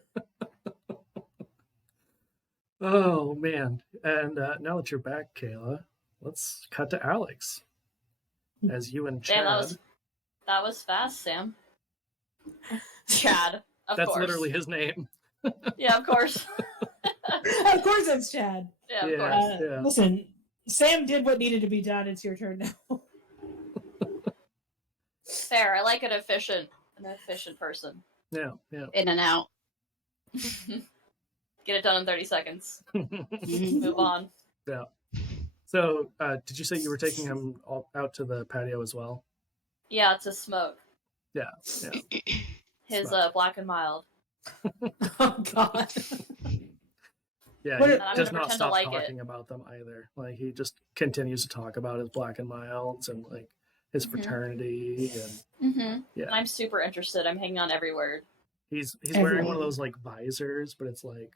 Oh man! And now that you're back, Kayla, let's cut to Alex. As you and Chad. Damn, that was fast, Sam. Chad, of That's course. literally his name. Yeah, of course. Of course it's Chad. Yeah, of Yeah. course. Yeah. Listen, Sam did what needed to be done. It's your turn now. Fair. I like an efficient person. Yeah. Yeah. In and out. Get it done in 30 seconds. Move on. Yeah. So, did you say you were taking him out to the patio as well? Yeah, to smoke. Yeah. Yeah. His Smoke. Black and Mild. Oh God. Yeah, What he if- I'm does gonna not pretend to stop like it. talking about them either. Like he just continues to talk about his black and milds and like his Mhm. fraternity, and Mm-hmm. Yeah. I'm super interested. I'm hanging on every word. he's wearing one Everyone. of those like visors, but it's like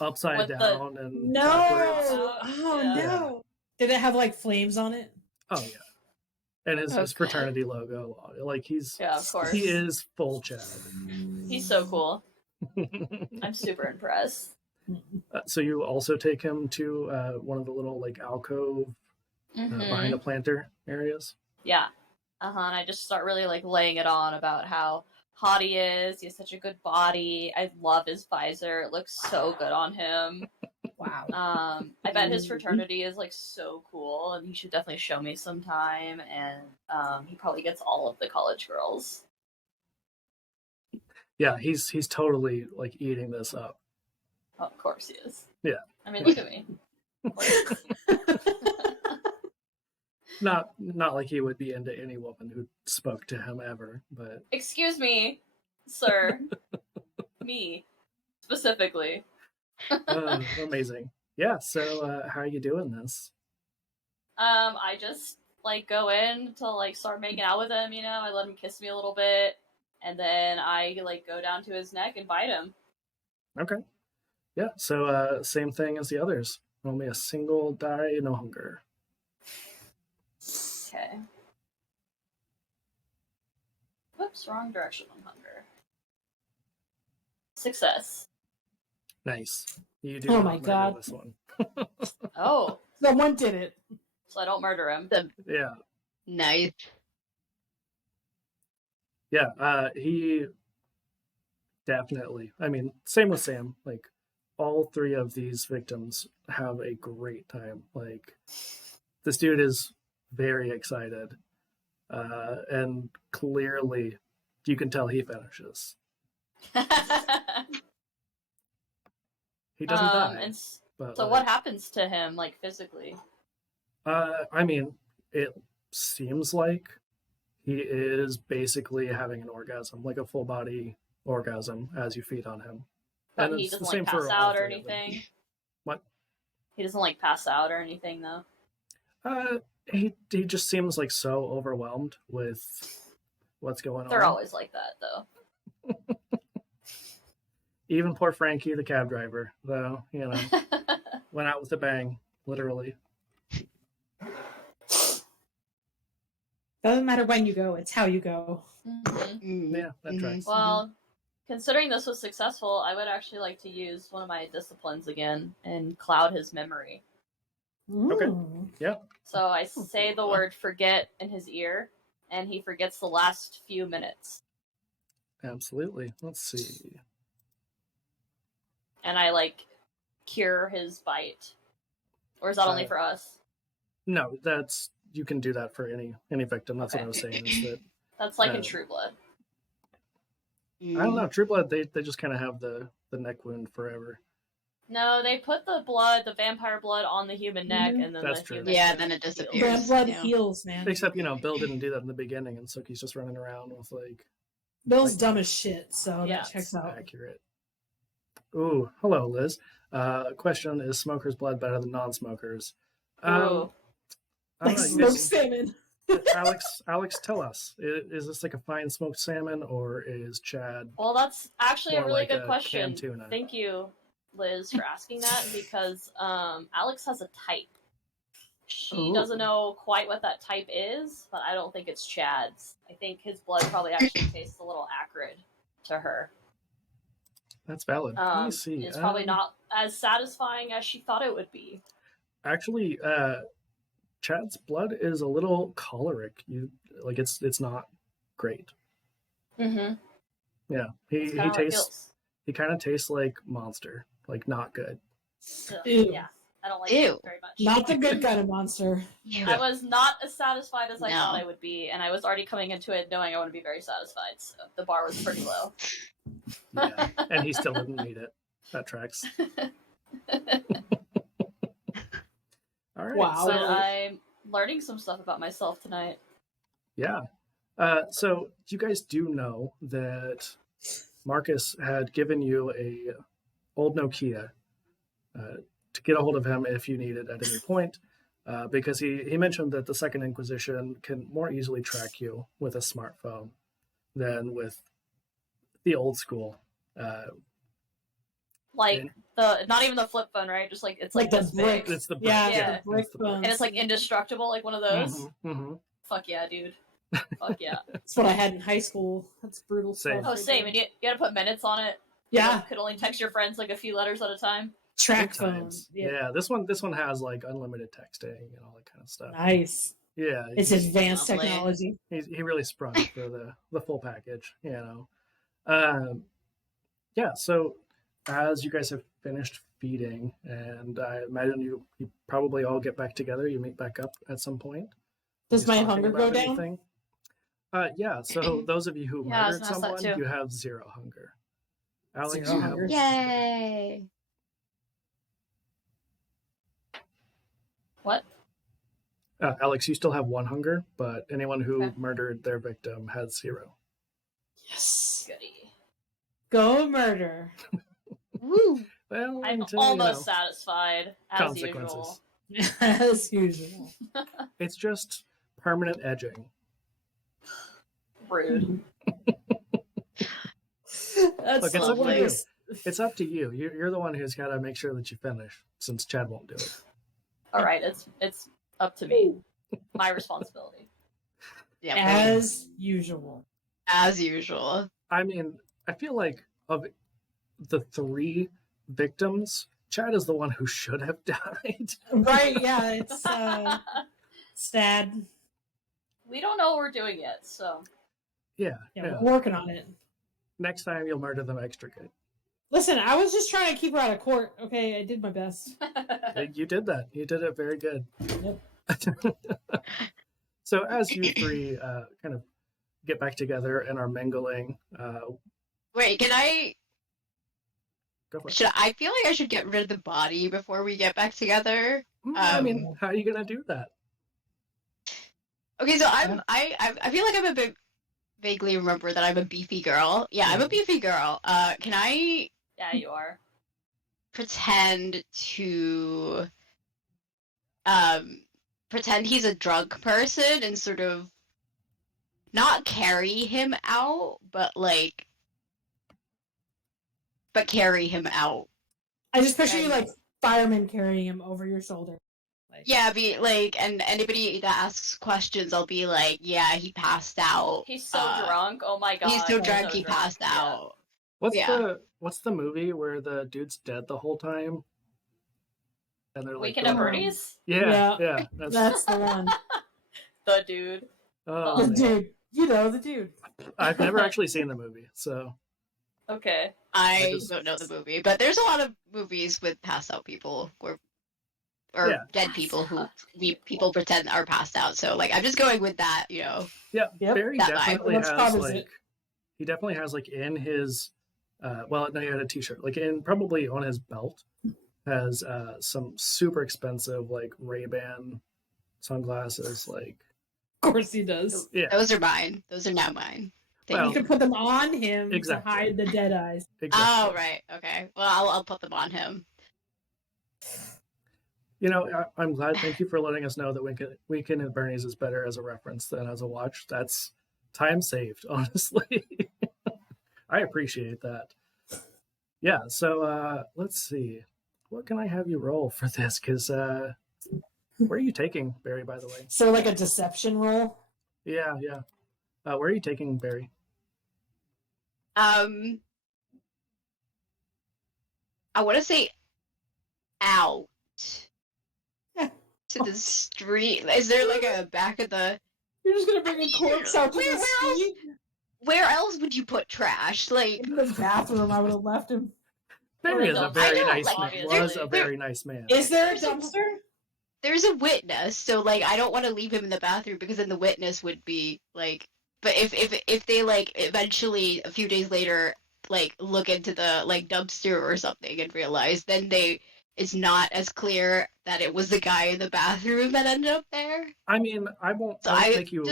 upside With the- down and No. backwards. Oh Yeah. no. Did it have like flames on it? Oh yeah, and his Okay. fraternity logo. Like Yeah, of course. he is full Chad. He's so cool. I'm super impressed. So you also take him to one of the little like alcove Mhm. behind the planter areas. Yeah. And I just start really like laying it on about how hot he is. He has such a good body. I love his visor. It looks so good on him. Wow. I bet his fraternity is like so cool, and he should definitely show me sometime. And he probably gets all of the college girls. Yeah, he's totally like eating this up. Oh, of course he is. Yeah. I mean, look at me. Not like he would be into any woman who spoke to him ever, but Excuse me, sir. Me, specifically. amazing. Yeah. So how are you doing this? I just like go in to like start making out with him, you know, I let him kiss me a little bit, and then I like go down to his neck and bite him. Okay. Yeah. So same thing as the others. Only a single die, no hunger. Okay. Whoops, wrong direction on hunger. Success. Nice. You do. Oh not my murder God. This one. Oh, Someone did it. so I don't murder him. Yeah. Nice. Yeah. He definitely. I mean, same with Sam. Like all three of these victims have a great time. Like this dude is very excited, and clearly you can tell he finishes. He doesn't die. And But so like, what happens to him, like physically? I mean, it seems like he is basically having an orgasm, like a full body orgasm, as you feed on him. But And he it's the doesn't like same for pass all out or three of them. anything. What? He doesn't like pass out or anything though. He just seems like so overwhelmed with what's going They're on. always like that though. Even poor Frankie, the cab driver, though, you know, went out with a bang, literally. Doesn't matter when you go, it's how you go. Mhm. Yeah, that tracks. Well, considering this was successful, I would actually like to use one of my disciplines again and cloud his memory. Okay. Mm. Yeah. So I say the word forget in his ear, and he forgets the last few minutes. Absolutely. Let's see. And I like cure his bite. Or is that only for us? No, that's you can do that for any victim. That's what Okay. I was saying. Is that That's like in Uh, True Blood. I don't know. True Blood, they just kind of have the neck wound forever. No, they put the vampire blood on the human neck, and then That's the true. human Yeah, heals. then it Bad disappears. blood Yeah. heals, man. Except, Bill didn't do that in the beginning, and Sookie's just running around with, Bill's like, dumb as shit, so Yeah. that checks out. accurate. Ooh, hello, Liz. Question, is smoker's blood better than non-smokers? Ooh. I don't Like know, smoked salmon. Alex, tell us. Is this like a fine smoked salmon, or is Chad Well, that's actually a more really like good a question. canned tuna? Thank you, Liz, for asking that, because Alex has a type. She Ooh. doesn't know quite what that type is, but I don't think it's Chad's. I think his blood probably actually tastes a little acrid to her. That's valid. Let me see. It's probably not as satisfying as she thought it would be. Actually, Chad's blood is a little choleric. It's not great. Mm-hmm. Yeah, he kind of tastes like monster, like not good. Ew. Yeah, I don't like Ew. it very much. Not the good kind of monster. I was not as satisfied as I No. thought I would be, and I was already coming into it knowing I want to be very satisfied, so the bar was pretty low. Yeah, and he still didn't need it. That tracks. All right. Wow. But I'm learning some stuff about myself tonight. Yeah. So you guys do know that Marcus had given you a old Nokia to get a hold of him if you need it at any point, because he mentioned that the Second Inquisition can more easily track you with a smartphone than with the old school. Not even the flip phone, right? Just like it's like the this brick. big, It's the brick. Yeah, Yeah. the brick It's the brick. phones. and it's like indestructible, like one of those. Mhm. Fuck yeah, dude. Fuck yeah. That's what I had in high school. That's brutal Same. stuff. Oh, same. And you had to put minutes on it. Yeah, You could only text your friends like a few letters at a time. track Sometimes. phones. Yeah. This one has like unlimited texting and all that kind of stuff. Nice. Yeah, It's advanced Lovely. technology. he really sprung for the full package. Yeah. So as you guys have finished feeding, and I imagine you probably all get back together. You meet back up at some point. Does Just my talking hunger about go down? anything? Yeah. So those of you who Yeah, I was murdered gonna ask that someone, too. you have 0 hunger. Alex, 0 you have hunger. 1 Yay! What? Alex, you still have 1 hunger, but anyone who Okay. murdered their victim has 0. Yes. Goody. Go murder. Woo! Well, I'm until, almost satisfied, as usual. consequences. As usual. It's just permanent edging. Rude. That's Look, it's the up to way. you. It's up to you. You're the one who's got to make sure that you finish, since Chad won't do it. All right, it's up to me. My responsibility. Yeah, As usual. as usual. I mean, I feel like of the 3 victims, Chad is the one who should have died. Right, yeah, it's sad. We don't know what we're doing yet, so Yeah. Yeah, we're working on it. Next time you'll murder them extra good. Listen, I was just trying to keep her out of court. Okay, I did my best. You did that. You did it very good. Yep. So as you 3 kind of get back together and are mingling, Wait, can I? go for it. I feel like I should get rid of the body before we get back together. I mean, how are you gonna do that? Okay, so I feel like I'm a bit vaguely remember that I'm a beefy girl. Yeah, I'm a beefy girl. Can I yeah, you are. pretend to pretend he's a drunk person and sort of not carry him out, but carry him out. I just picture you And- like firemen carrying him over your shoulder. Like, Yeah, be like, and anybody that asks questions, I'll be like, yeah, he passed out. He's so drunk. Oh my god. He's so drunk he passed Yeah. out. What's the movie where the dude's dead the whole time? And they're like, Weekend at going- Bernie's? Yeah. that's the one. The dude. Oh, The man. dude. You know, the dude. I've never actually seen the movie, so Okay. I just- don't know the movie, but there's a lot of movies with passed out people or Yeah. dead people who people pretend are passed out. So like, I'm just going with that, yeah. Yep. Barry That definitely What's has opposite? like he definitely has like in his well, no, he had a T-shirt like in probably on his belt. has some super expensive like Ray-Ban sunglasses. Like, Of course he does. yeah, Those are mine. Those are now mine. Thank Well, You you. can put them on him Exactly. to hide the dead eyes. exactly. Oh, right. Okay. Well, I'll put them on him. You know, I'm glad. Thank you for letting us know that Weekend at Bernie's is better as a reference than as a watch. That's time saved, honestly. I appreciate that. Yeah. So let's see. What can I have you roll for this? Because where are you taking Barry? By the way. So like a deception roll. Yeah, yeah. Where are you taking Barry? I want to say out to the street. Is there like a back of the? You're just gonna bring a corpse out to Where the else? street? Where else would you put trash? Like In the bathroom, I would have left him. Barry is a I very know, nice like, man. there- Was a very nice man. Is there a There's a- dumpster? there's a witness, so like I don't want to leave him in the bathroom because then the witness would be like. But if they like eventually a few days later like look into the like dumpster or something and realize then it's not as clear that it was the guy in the bathroom that ended up there. I mean, I won't So make you.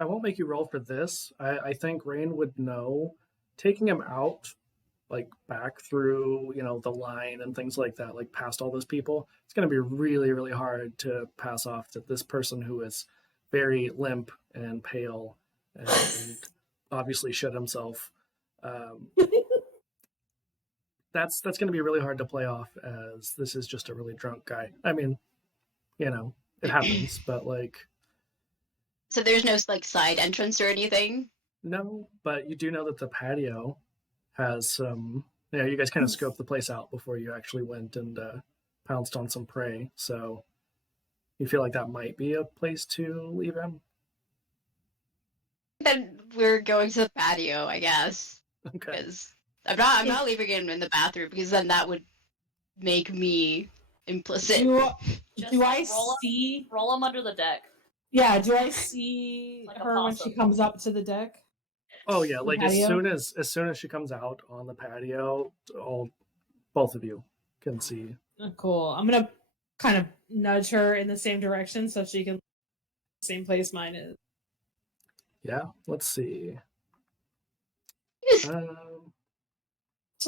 I won't make you roll for this. I think Rain would know. Taking him out, like back through, the line and things like that, like past all those people, it's going to be really, really hard to pass off that this person who is very limp and pale and obviously shit himself. That's going to be really hard to play off as this is just a really drunk guy. I mean, it happens, but like. So there's no like side entrance or anything. No, but you do know that the patio has some. You guys kind of scoped the place out before you actually went and pounced on some prey. So you feel like that might be a place to leave him. Then we're going to the patio, I guess, Okay. because I'm not leaving him in the bathroom because then that would make me implicit. Just Do I roll see? roll him under the deck. Yeah. Do I see Like a her when possum. she comes up to the deck? Oh yeah, like as Patio? soon as she comes out on the patio, both of you can see. Oh, cool. I'm gonna kind of nudge her in the same direction so she can same place mine is. Yeah, let's see. Just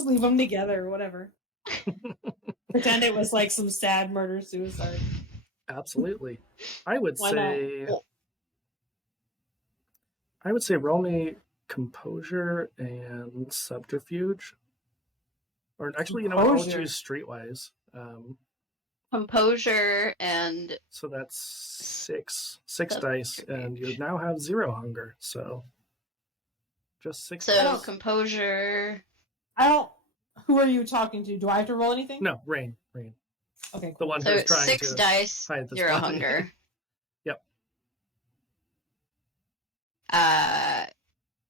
leave them together or whatever. Pretend it was like some sad murder suicide. Absolutely. I would Why not? say roll me composure and subterfuge. Or actually, I'll Composure. choose streetwise. Composure and So that's six dice, and you now have 0 hunger. So just 6 so dice. composure. I don't. Who are you talking to? Do I have to roll anything? No, Rain. Okay. The Cool. one So who's trying 6 to dice, hide this 0 body. hunger. Yep.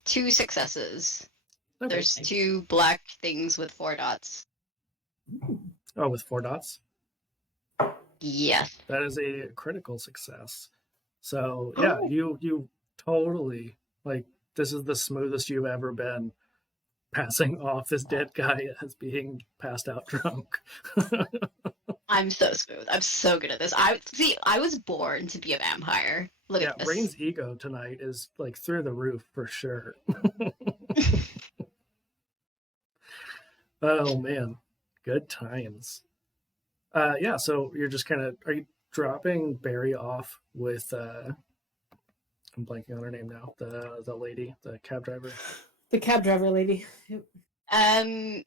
2 successes. Okay. There's 2 black things with 4 dots. Oh, with 4 dots. Yes. That is a critical success. So yeah, you totally like this is the smoothest you've ever been passing off this dead guy as being passed out drunk. I'm so smooth. I'm so good at this. I was born to be a vampire. Look Yeah, at this. Rain's ego tonight is like through the roof for sure. Oh man, good times. Yeah, so you're just are you dropping Barry off with I'm blanking on her name now. The lady, the cab driver. The cab driver lady. Yep. I'm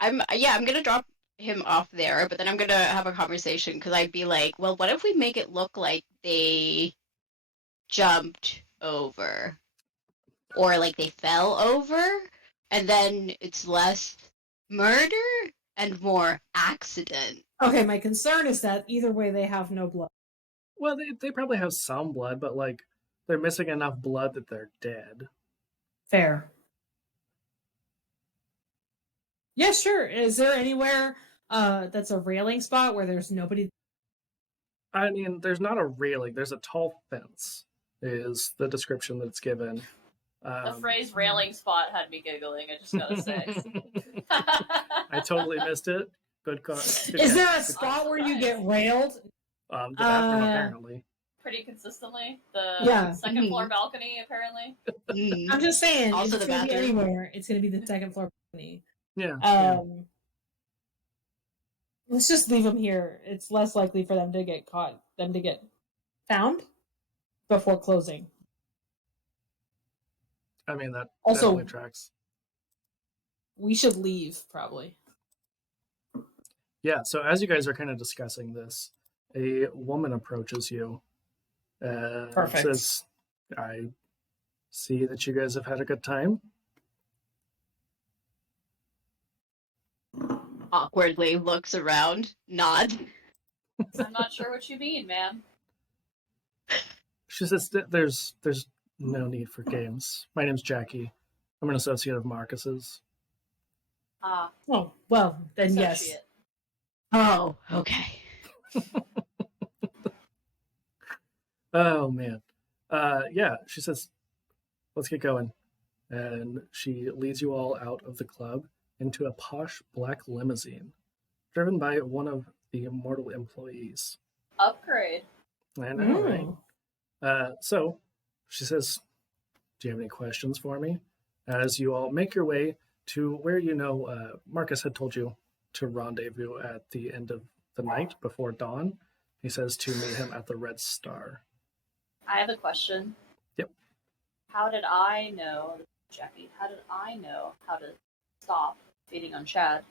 gonna drop him off there, but then I'm gonna have a conversation because I'd be like, well, what if we make it look like they jumped over, or like they fell over, and then it's less murder and more accident. Okay, my concern is that either way they have no blood. Well, they probably have some blood, but like they're missing enough blood that they're dead. Fair. Yeah, sure. Is there anywhere that's a railing spot where there's nobody? I mean, there's not a railing. There's a tall fence. Is the description that's given. The phrase "railing spot" had me giggling. I just gotta say. I totally missed it. Good call. Is there a spot where you get railed? The bathroom, apparently. Pretty consistently. The Yeah. second floor balcony, apparently. I'm just saying, Also it's the going to be bathroom. anywhere. It's going to be the second floor balcony. Yeah. Let's just leave them here. It's less likely for them to get caught, them to get found before closing. I mean, that Also- definitely tracks. We should leave, probably. Yeah, so as you guys are kind of discussing this, a woman approaches you and Perfect. says, I see that you guys have had a good time. Awkwardly looks around, nods. I'm not sure what you mean, ma'am. She says, there's no need for games. My name's Jackie. I'm an associate of Marcus's. Ah, Oh, well, then yes. associate. Oh, okay. Oh, man. Yeah, she says, let's get going. And she leads you all out of the club into a posh black limousine, driven by one of the immortal employees. Upgrade. I know, right? So she says, do you have any questions for me? As you all make your way to where Marcus had told you to rendezvous at the end of the night before dawn. He says to meet him at the Red Star. I have a question. Yep. How did I know, Jackie, how to stop feeding on Chad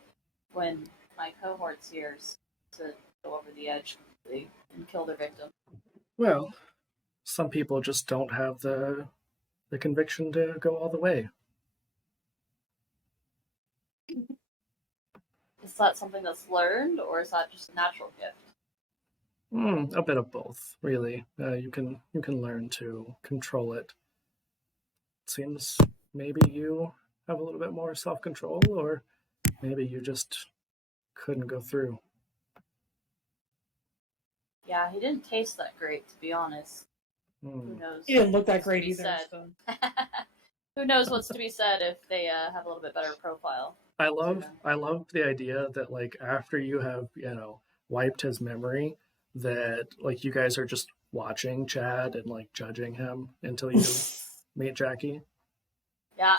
when my cohort's here to go over the edge completely and kill their victim? Well, some people just don't have the conviction to go all the way. Is that something that's learned, or is that just a natural gift? A bit of both, really. You can learn to control it. Seems maybe you have a little bit more self-control, or maybe you just couldn't go through. Yeah, he didn't taste that great, to be honest. Who knows? He didn't look that what's to great be either. said. So. Who knows what's to be said if they have a little bit better profile? I love the idea that, like, after you have wiped his memory, that like you guys are just watching Chad and like judging him until you meet Jackie. Yeah.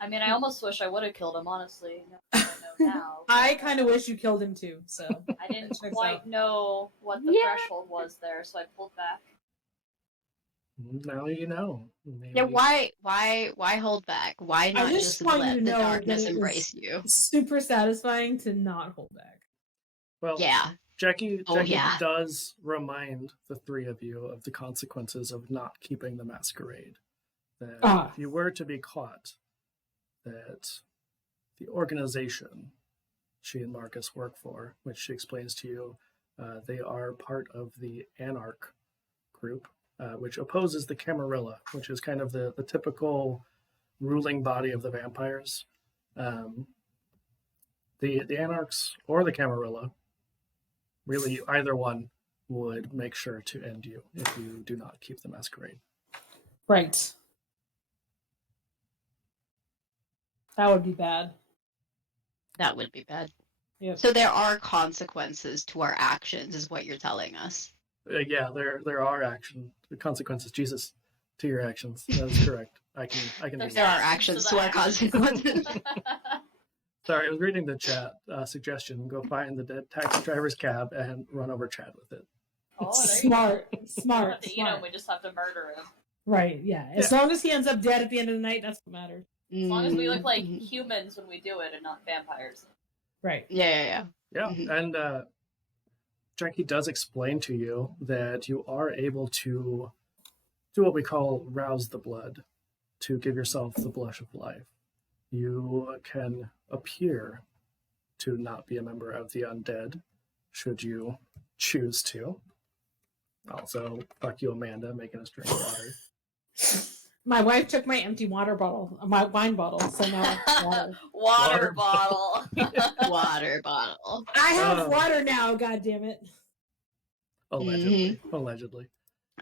I mean, I almost wish I would have killed him, honestly. I know now. I kind of wish you killed him too. So I didn't Checks quite out. know what the threshold was there, so I pulled back. Now you know. Maybe. Yeah, why hold back? Why not just just want you let to the know that darkness it was- embrace you? super satisfying to not hold back. Well, Yeah. Jackie yeah. does remind the three of you of the consequences of not keeping the masquerade. That if you were to be caught, that the organization she and Marcus work for, which she explains to you, they are part of the Anarch group, which opposes the Camarilla, which is kind of the typical ruling body of the vampires. The Anarchs or the Camarilla, really either one would make sure to end you if you do not keep the masquerade. Right. That would be bad. That would be bad. Yep. So there are consequences to our actions, is what you're telling us. Yeah, there are consequences. Jesus, to your actions. That is correct. I can do There that. are actions to our consequences. Sorry, I was reading the chat suggestion. Go find the dead taxi driver's cab and run over Chad with it. Oh, there Smart. you go. We don't Smart. have to eat him, we just have to murder him. Right, yeah. As long as he ends up dead at the end of the night, that's what matters. As long as we look like Mhm. humans when we do it and not vampires. Right. Yeah. Yeah, Mhm. and Jackie does explain to you that you are able to do what we call rouse the blood, to give yourself the blush of life. You can appear to not be a member of the undead, should you choose to. Also, fuck you, Amanda, making us drink water. My wife took my empty water bottle, my wine bottle, so now I have water. Water bottle. Water bottle. I have Oh. water now, god damn it. Allegedly. Allegedly.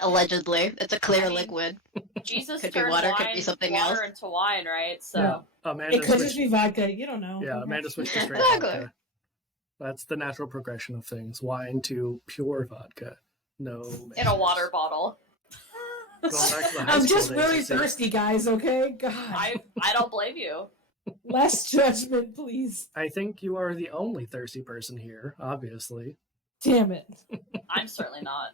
Allegedly. It's a clear I mean, liquid. Jesus Could be turned water, wine, could be something water else. into wine, right? So Yeah. Amanda It could just switched. be vodka, you don't know. Yeah, Okay. Amanda switched to straight Exactly. vodka. That's the natural progression of things. Wine to pure vodka. No. In a water bottle. Going back to the high I'm school just days, really I see. thirsty, guys, okay? God. I don't blame you. Less judgment, please. I think you are the only thirsty person here, obviously. Damn it. I'm certainly not.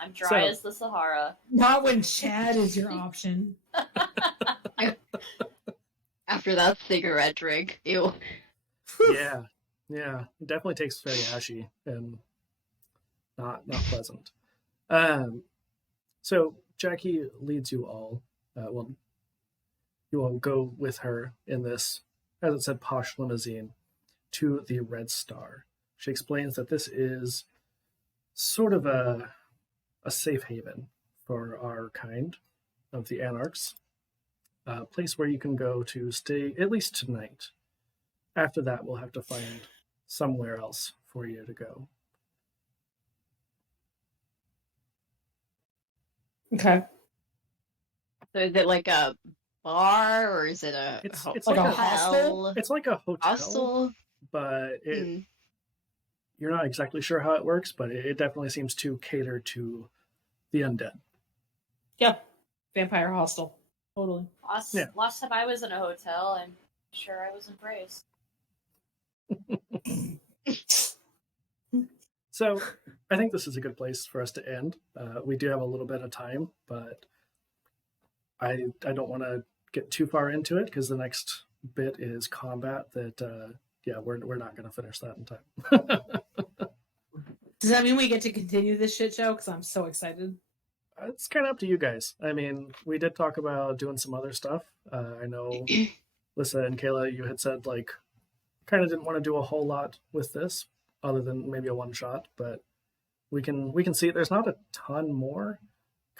I'm dry So- as the Sahara. Not when Chad is your option. After that cigarette drink. Ew. Yeah. It definitely tastes very ashy and not pleasant. So Jackie leads you all. You all go with her in this, as it said, posh limousine to the Red Star. She explains that this is sort of a safe haven for our kind of the Anarchs. A place where you can go to stay at least tonight. After that, we'll have to find somewhere else for you to go. Okay. So is it like a bar or is it a It's like a hotel? hostel? It's like a hotel, Hostel? but Hmm. you're not exactly sure how it works, but it definitely seems to cater to the undead. Yeah. Vampire hostel. Totally. Last time I was in a hotel, I'm sure I was embraced. So I think this is a good place for us to end. We do have a little bit of time, but I don't want to get too far into it because the next bit is combat that we're not going to finish that in time. Does that mean we get to continue this shit show? Because I'm so excited. It's kind of up to you guys. I mean, we did talk about doing some other stuff. I know Lissa and Kayla, you had said like kind of didn't want to do a whole lot with this other than maybe a one shot, but we can see there's not a ton more.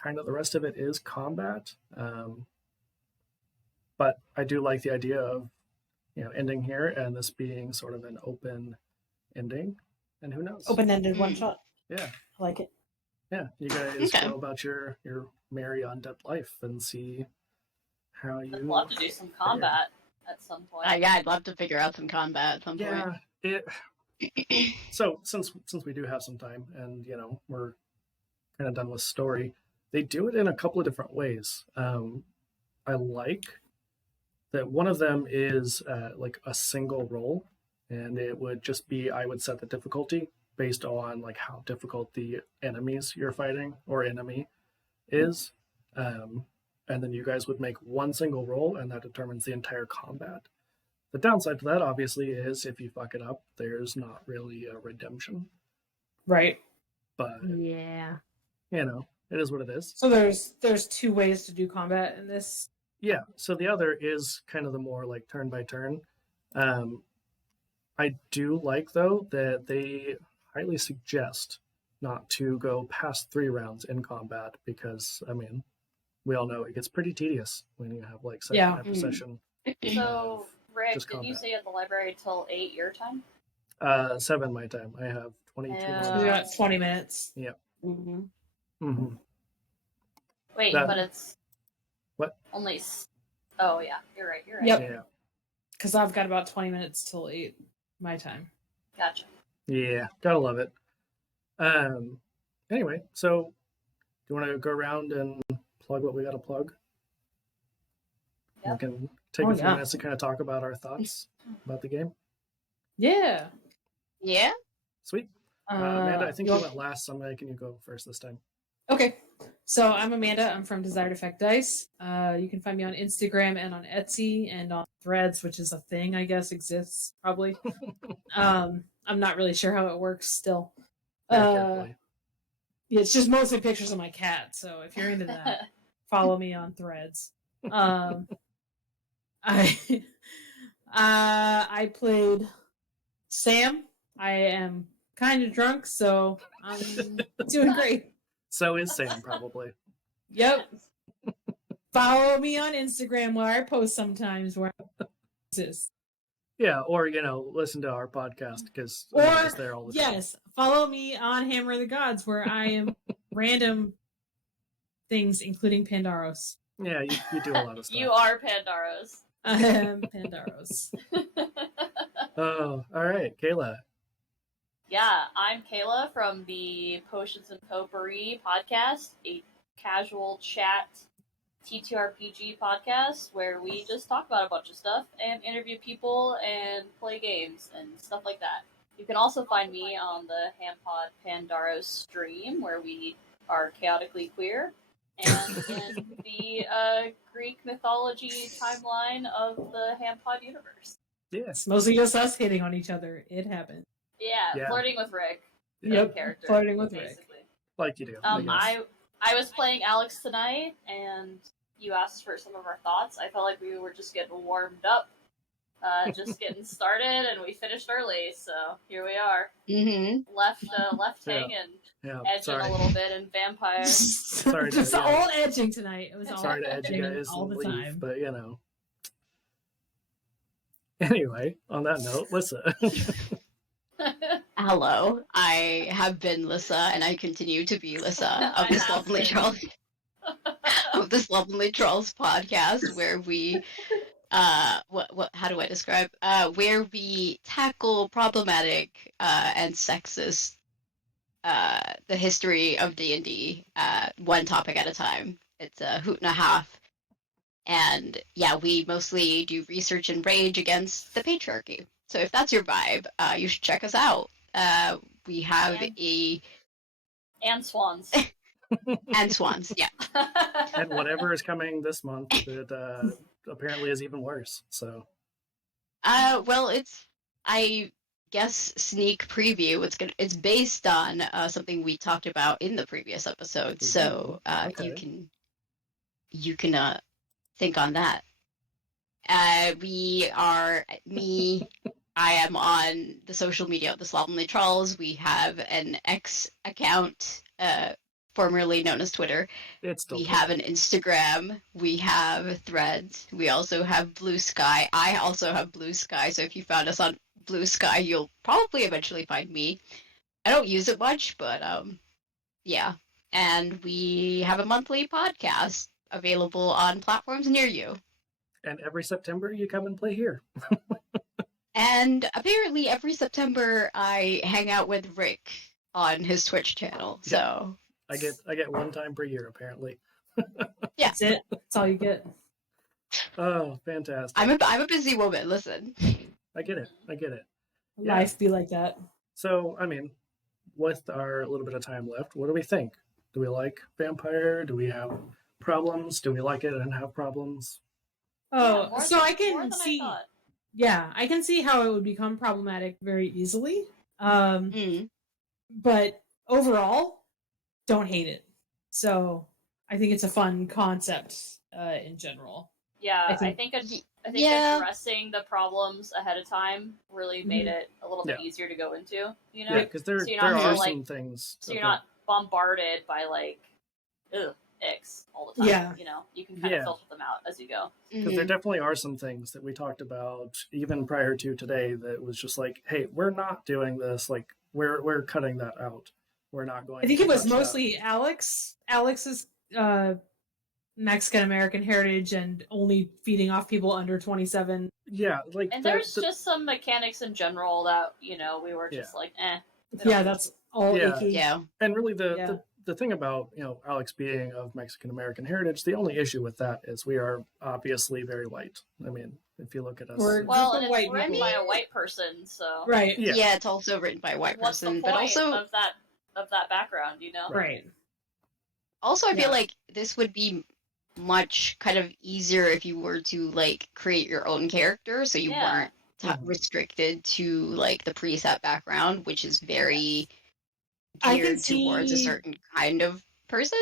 Kind of the rest of it is combat. But I do like the idea of ending here and this being sort of an open ending. And who knows? Open-ended one shot. Yeah. I like it. Yeah, you guys Okay. go about your merry undead life and see how you. I'd love to do some combat at some point. Yeah, I'd love to figure out some combat at some Yeah, So since we do have some time and we're kind of done with story, they do it in a couple of different ways. I like that one of them is like a single roll, and it would just be I would set the difficulty based on like how difficult the enemies you're fighting or enemy is. And then you guys would make one single roll, and that determines the entire combat. The downside to that, obviously, is if you fuck it up, there's not really a redemption. Right. But, Yeah. it is what it is. So there's two ways to do combat in this. Yeah, so the other is kind of the more like turn by turn. I do like, though, that they highly suggest not to go past 3 rounds in combat because, I mean, we all know it gets pretty tedious when you have like session Yeah. after session. So, Rick, Just did you combat. say at the library till 8 your time? 7 my time. I have 22 Yeah. We got 20 minutes. Mm-hmm. Mm-hmm. Wait, That- but it's What? only. Oh yeah, you're right. Yep. Yeah. Because I've got about 20 minutes till 8 my time. Gotcha. Yeah, gotta love it. Anyway, so do you want to go around and plug what we got to plug? Yep. We can take Oh, a few yeah. minutes to kind of talk about our thoughts about the game. Yeah. Yeah? Sweet. Amanda, I think you want- went last, so I'm making you go first this time. Okay. So I'm Amanda. I'm from Desired Effect Dice. You can find me on Instagram and on Etsy and on Threads, which is a thing I guess exists probably. I'm not really sure how it works still. Very carefully. Yeah, it's just mostly pictures of my cat. So if you're into that, follow me on Threads. I played Sam. I am kind of drunk, so I'm doing great. So is Sam, probably. Yep. Follow me on Instagram where I post sometimes where is. Yeah, or, listen to our podcast because Or, I'm just there all the time. yes, follow me on Hammer of the Gods where I am random things, including Pandaros. Yeah, you do a lot of stuff. You are Pandaros. Pandaros. Oh, all right, Kayla. Yeah, I'm Kayla from the Potions and Potpourri podcast, a casual chat T2RPG podcast where we just talk about a bunch of stuff and interview people and play games and stuff like that. You can also find me on the Hampod Pandaros stream where we are chaotically queer and in the Greek mythology timeline of the Hampod universe. Yeah. It's mostly just us hitting on each other. It happened. Yeah, flirting with Rick. Yep, Character, flirting with Rick. basically. Like you do. I guess. I was playing Alex tonight, and you asked for some of our thoughts. I felt like we were just getting warmed up, just getting started, and we finished early. So here we are, left hanging, edging a little bit in Vampire. Sorry just to, all edging tonight. It was all sorry to edge you guys all the leave, time. but you know. Anyway, on that note, Lissa. Hello, I have been Lissa, and I continue to be Lissa of this Lovely Trolls podcast, where we how do I describe where we tackle problematic and sexist the history of D&D one topic at a time. It's a hoot and a half. And yeah, we mostly do research and rage against the patriarchy. So if that's your vibe, you should check us out. We have and swans. And swans, yeah. And whatever is coming this month that apparently is even worse. So well, I guess sneak preview. It's based on something we talked about in the previous episode. So okay. you can think on that. I am on the social media of the Slovenly Trolls. We have an X account, formerly known as Twitter. We have an Instagram. We have Threads. We also have Blue Sky. I also have Blue Sky, so if you found us on Blue Sky, you'll probably eventually find me. I don't use it much, but yeah. And we have a monthly podcast available on platforms near you. And every September, you come and play here. And apparently every September I hang out with Rick on his Twitch channel. So I get one time per year apparently. Yeah. That's it. That's all you get. Oh, fantastic. I'm a busy woman, listen. I get it. Life be like that. So, I mean, with our little bit of time left, what do we think? Do we like Vampire? Do we have problems? Do we like it and have problems? Oh, yeah, so I can see. I can see how it would become problematic very easily. But overall, don't hate it. So I think it's a fun concept in general. Yeah, I think addressing the problems ahead of time really made it a little bit easier to go into. You know, because there are some things. So you're not bombarded by like, icks all the time. Yeah. You know, you can kind of filter them out as you go. Because there definitely are some things that we talked about even prior to today that was just like, hey, we're not doing this. Like, we're cutting that out. We're not going. I think it was mostly Alex's Mexican American heritage and only feeding off people under 27. Yeah, like, and there's just some mechanics in general that we were just like, Yeah, that's all. Icky. Yeah, and really the thing about Alex being of Mexican American heritage, the only issue with that is we are obviously very white. I mean, if you look at us, and it's written by a white person, so right. Yeah, it's also written by a white person, but also of that background, Right. Also, I feel like this would be much kind of easier if you were to like create your own character, so you weren't restricted to like the preset background, which is very geared towards a certain kind of person.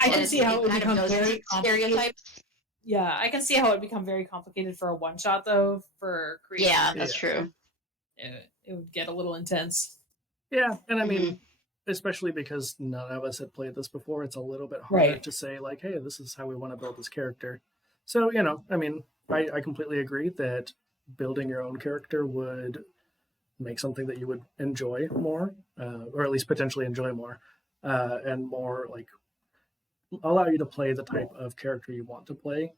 I can see how it would become very stereotypes. Yeah, I can see how it would become very complicated for a one shot though. For creating, that's true. It would get a little intense. Yeah, and I mean, especially because none of us had played this before, it's a little bit harder to say like, hey, this is how we want to build this character. So I mean, I completely agree that building your own character would make something that you would enjoy more, or at least potentially enjoy more, and more like allow you to play the type of character you want to play.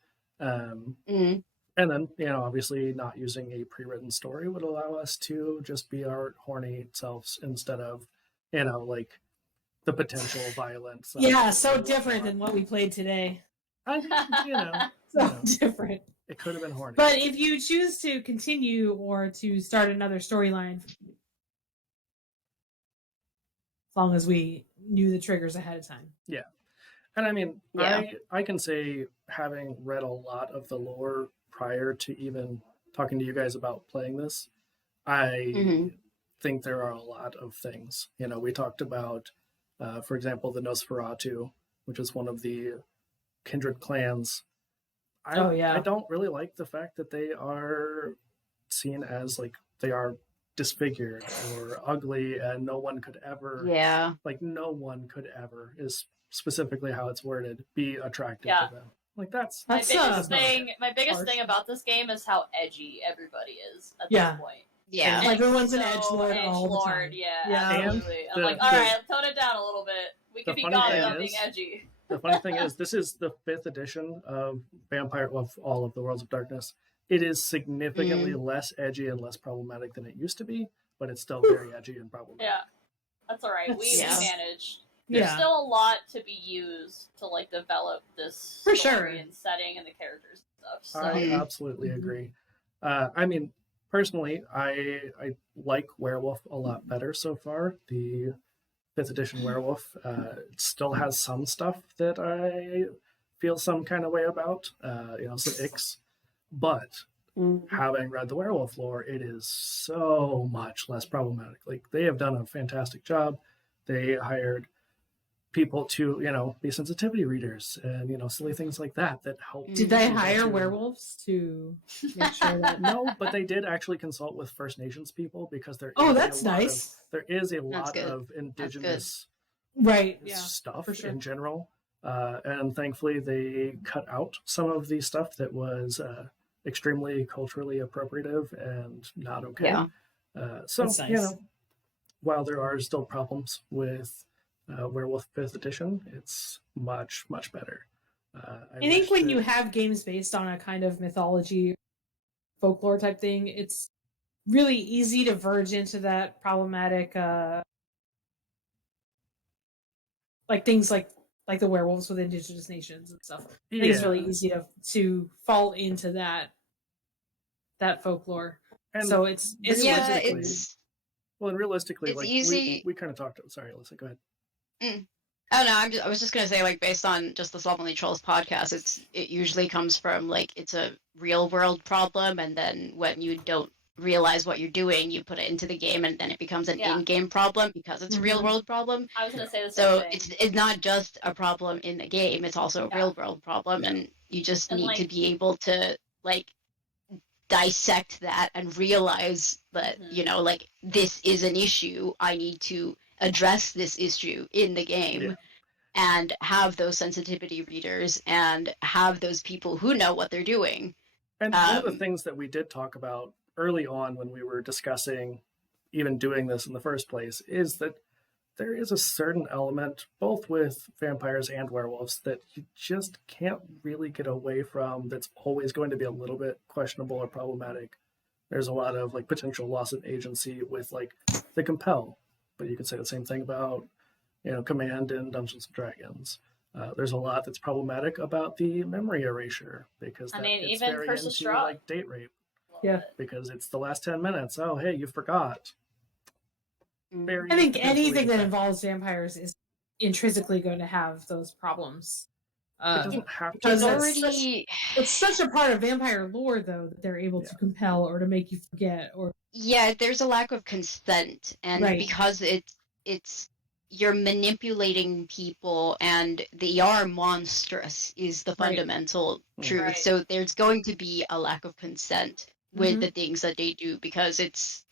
And then, obviously not using a pre-written story would allow us to just be our horny selves instead of, like the potential violence. Yeah, so different than what we played today. I mean, So different. it could have been horny. But if you choose to continue or to start another storyline, as long as we knew the triggers ahead of time. Yeah. And I mean, Yeah. I can say, having read a lot of the lore prior to even talking to you guys about playing this, I think there are a lot of things. We talked about, for example, the Nosferatu, which is one of the kindred clans. I don't really like the fact that they are seen as like they are disfigured or ugly, and no one could ever, no one could ever, is specifically how it's worded, be attracted to them. Like that's my biggest thing about this game is how edgy everybody is at this point. Yeah, everyone's an edgelord all the time. Yeah, absolutely. I'm like, all right, tone it down a little bit. We can be gone without being edgy. The funny thing is, this is the 5th edition of all of the Worlds of Darkness. It is significantly less edgy and less problematic than it used to be, but it's still very edgy and problematic. Yeah, that's all right. We managed. Yeah. There's still a lot to be used to like develop this story and setting and the characters and stuff. So. I absolutely agree. I mean, personally, I like Werewolf a lot better so far. The 5th edition Werewolf still has some stuff that I feel some kind of way about, some icks. But having read the Werewolf lore, it is so much less problematic. Like, they have done a fantastic job. They hired people to, be sensitivity readers and, silly things like that help. Did they hire werewolves to make sure that? No, but they did actually consult with First Nations people, because there is a lot of indigenous stuff in general. And thankfully they cut out some of the stuff that was extremely culturally appropriative and not okay. Yeah. So, while there are still problems with Werewolf 5th edition, it's much, much better. I think when you have games based on a kind of mythology, folklore type thing, it's really easy to verge into that problematic, like things like the werewolves with indigenous nations and stuff. I think it's really easy to fall into that folklore. And so it's well, and realistically, it's like easy. We kind of talked. Sorry, Alyssa, go ahead. Oh no, I was just gonna say, like, based on just the Slovenly Trolls podcast, it usually comes from like it's a real world problem, and then when you don't realize what you're doing, you put it into the game, and then it becomes an in-game problem because it's a real world problem. I was gonna say the same thing. So it's not just a problem in the game; it's also a real world problem, and you just need to be able to like dissect that and realize that like, this is an issue. I need to address this issue in the game, and have those sensitivity readers and have those people who know what they're doing. And one of the things that we did talk about early on when we were discussing even doing this in the first place is that there is a certain element, both with vampires and werewolves, that you just can't really get away from, that's always going to be a little bit questionable or problematic. There's a lot of like potential loss of agency with like the compel, but you could say the same thing about command in Dungeons and Dragons. There's a lot that's problematic about the memory erasure, because it's even very Curse of into Straw. like date rape. Yeah, because it's the last 10 minutes. Oh, hey, you forgot. I think anything that involves vampires is intrinsically going to have those problems. It doesn't have to. Because it's such a part of vampire lore, though, that they're able to compel or to make you forget. Or there's a lack of consent, and because it's you're manipulating people, and they are monstrous is the fundamental truth. Right. So there's going to be a lack of consent with the things that they do, because it's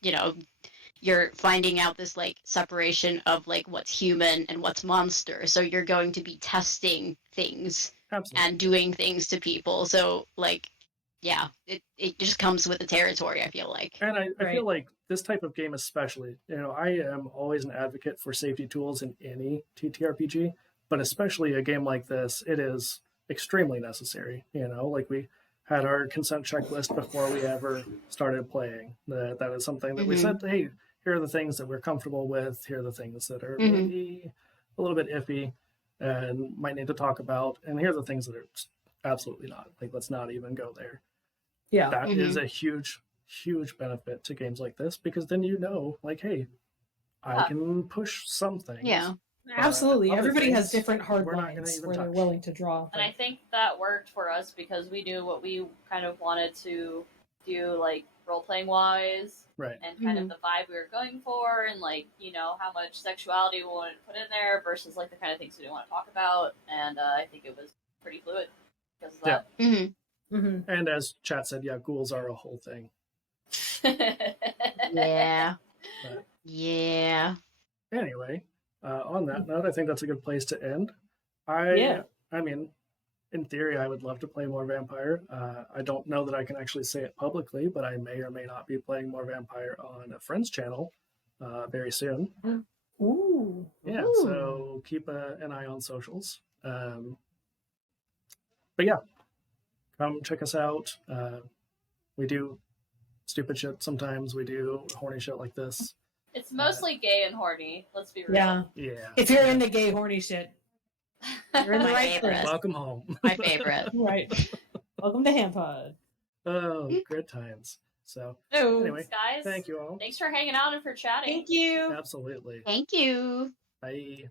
you're finding out this like separation of like what's human and what's monster. So you're going to be testing things and doing things to people. So like, it just comes with the territory, I feel like. And I feel like this type of game especially, I am always an advocate for safety tools in any TTRPG, but especially a game like this, it is extremely necessary. Like we had our consent checklist before we ever started playing. That is something that we said, hey, here are the things that we're comfortable with. Here are the things that are maybe a little bit iffy and might need to talk about. And here are the things that are absolutely not. Like, let's not even go there. Yeah. That is a huge, huge benefit to games like this, because then you know, like, hey, I can push some things. Yeah. Absolutely. other Everybody has things, different hard we're not gonna lines even where they're touch. willing to draw. And I think that worked for us because we knew what we kind of wanted to do, like role playing wise, Right. and kind of the vibe we were going for, and like, you know, how much sexuality we wanted to put in there versus like the kind of things we didn't want to talk about. And I think it was pretty fluid because of that. And as chat said, yeah, ghouls are a whole thing. Yeah. But Yeah. anyway, on that note, I think that's a good place to end. I mean, in theory, I would love to play more Vampire. I don't know that I can actually say it publicly, but I may or may not be playing more Vampire on a friend's channel very soon. Ooh. Yeah, so keep an eye on socials. But yeah, come check us out. We do stupid shit sometimes. We do horny shit like this. It's mostly gay and horny. Let's be real. Yeah. Yeah. If you're into gay horny shit, you're in the My right favorite. place. Welcome home. My favorite. Right. Welcome to Handpod. Oh, good times. So anyway, Thanks, guys. thank you all. Thanks for hanging out and for chatting. Thank you. Absolutely. Thank you. Bye.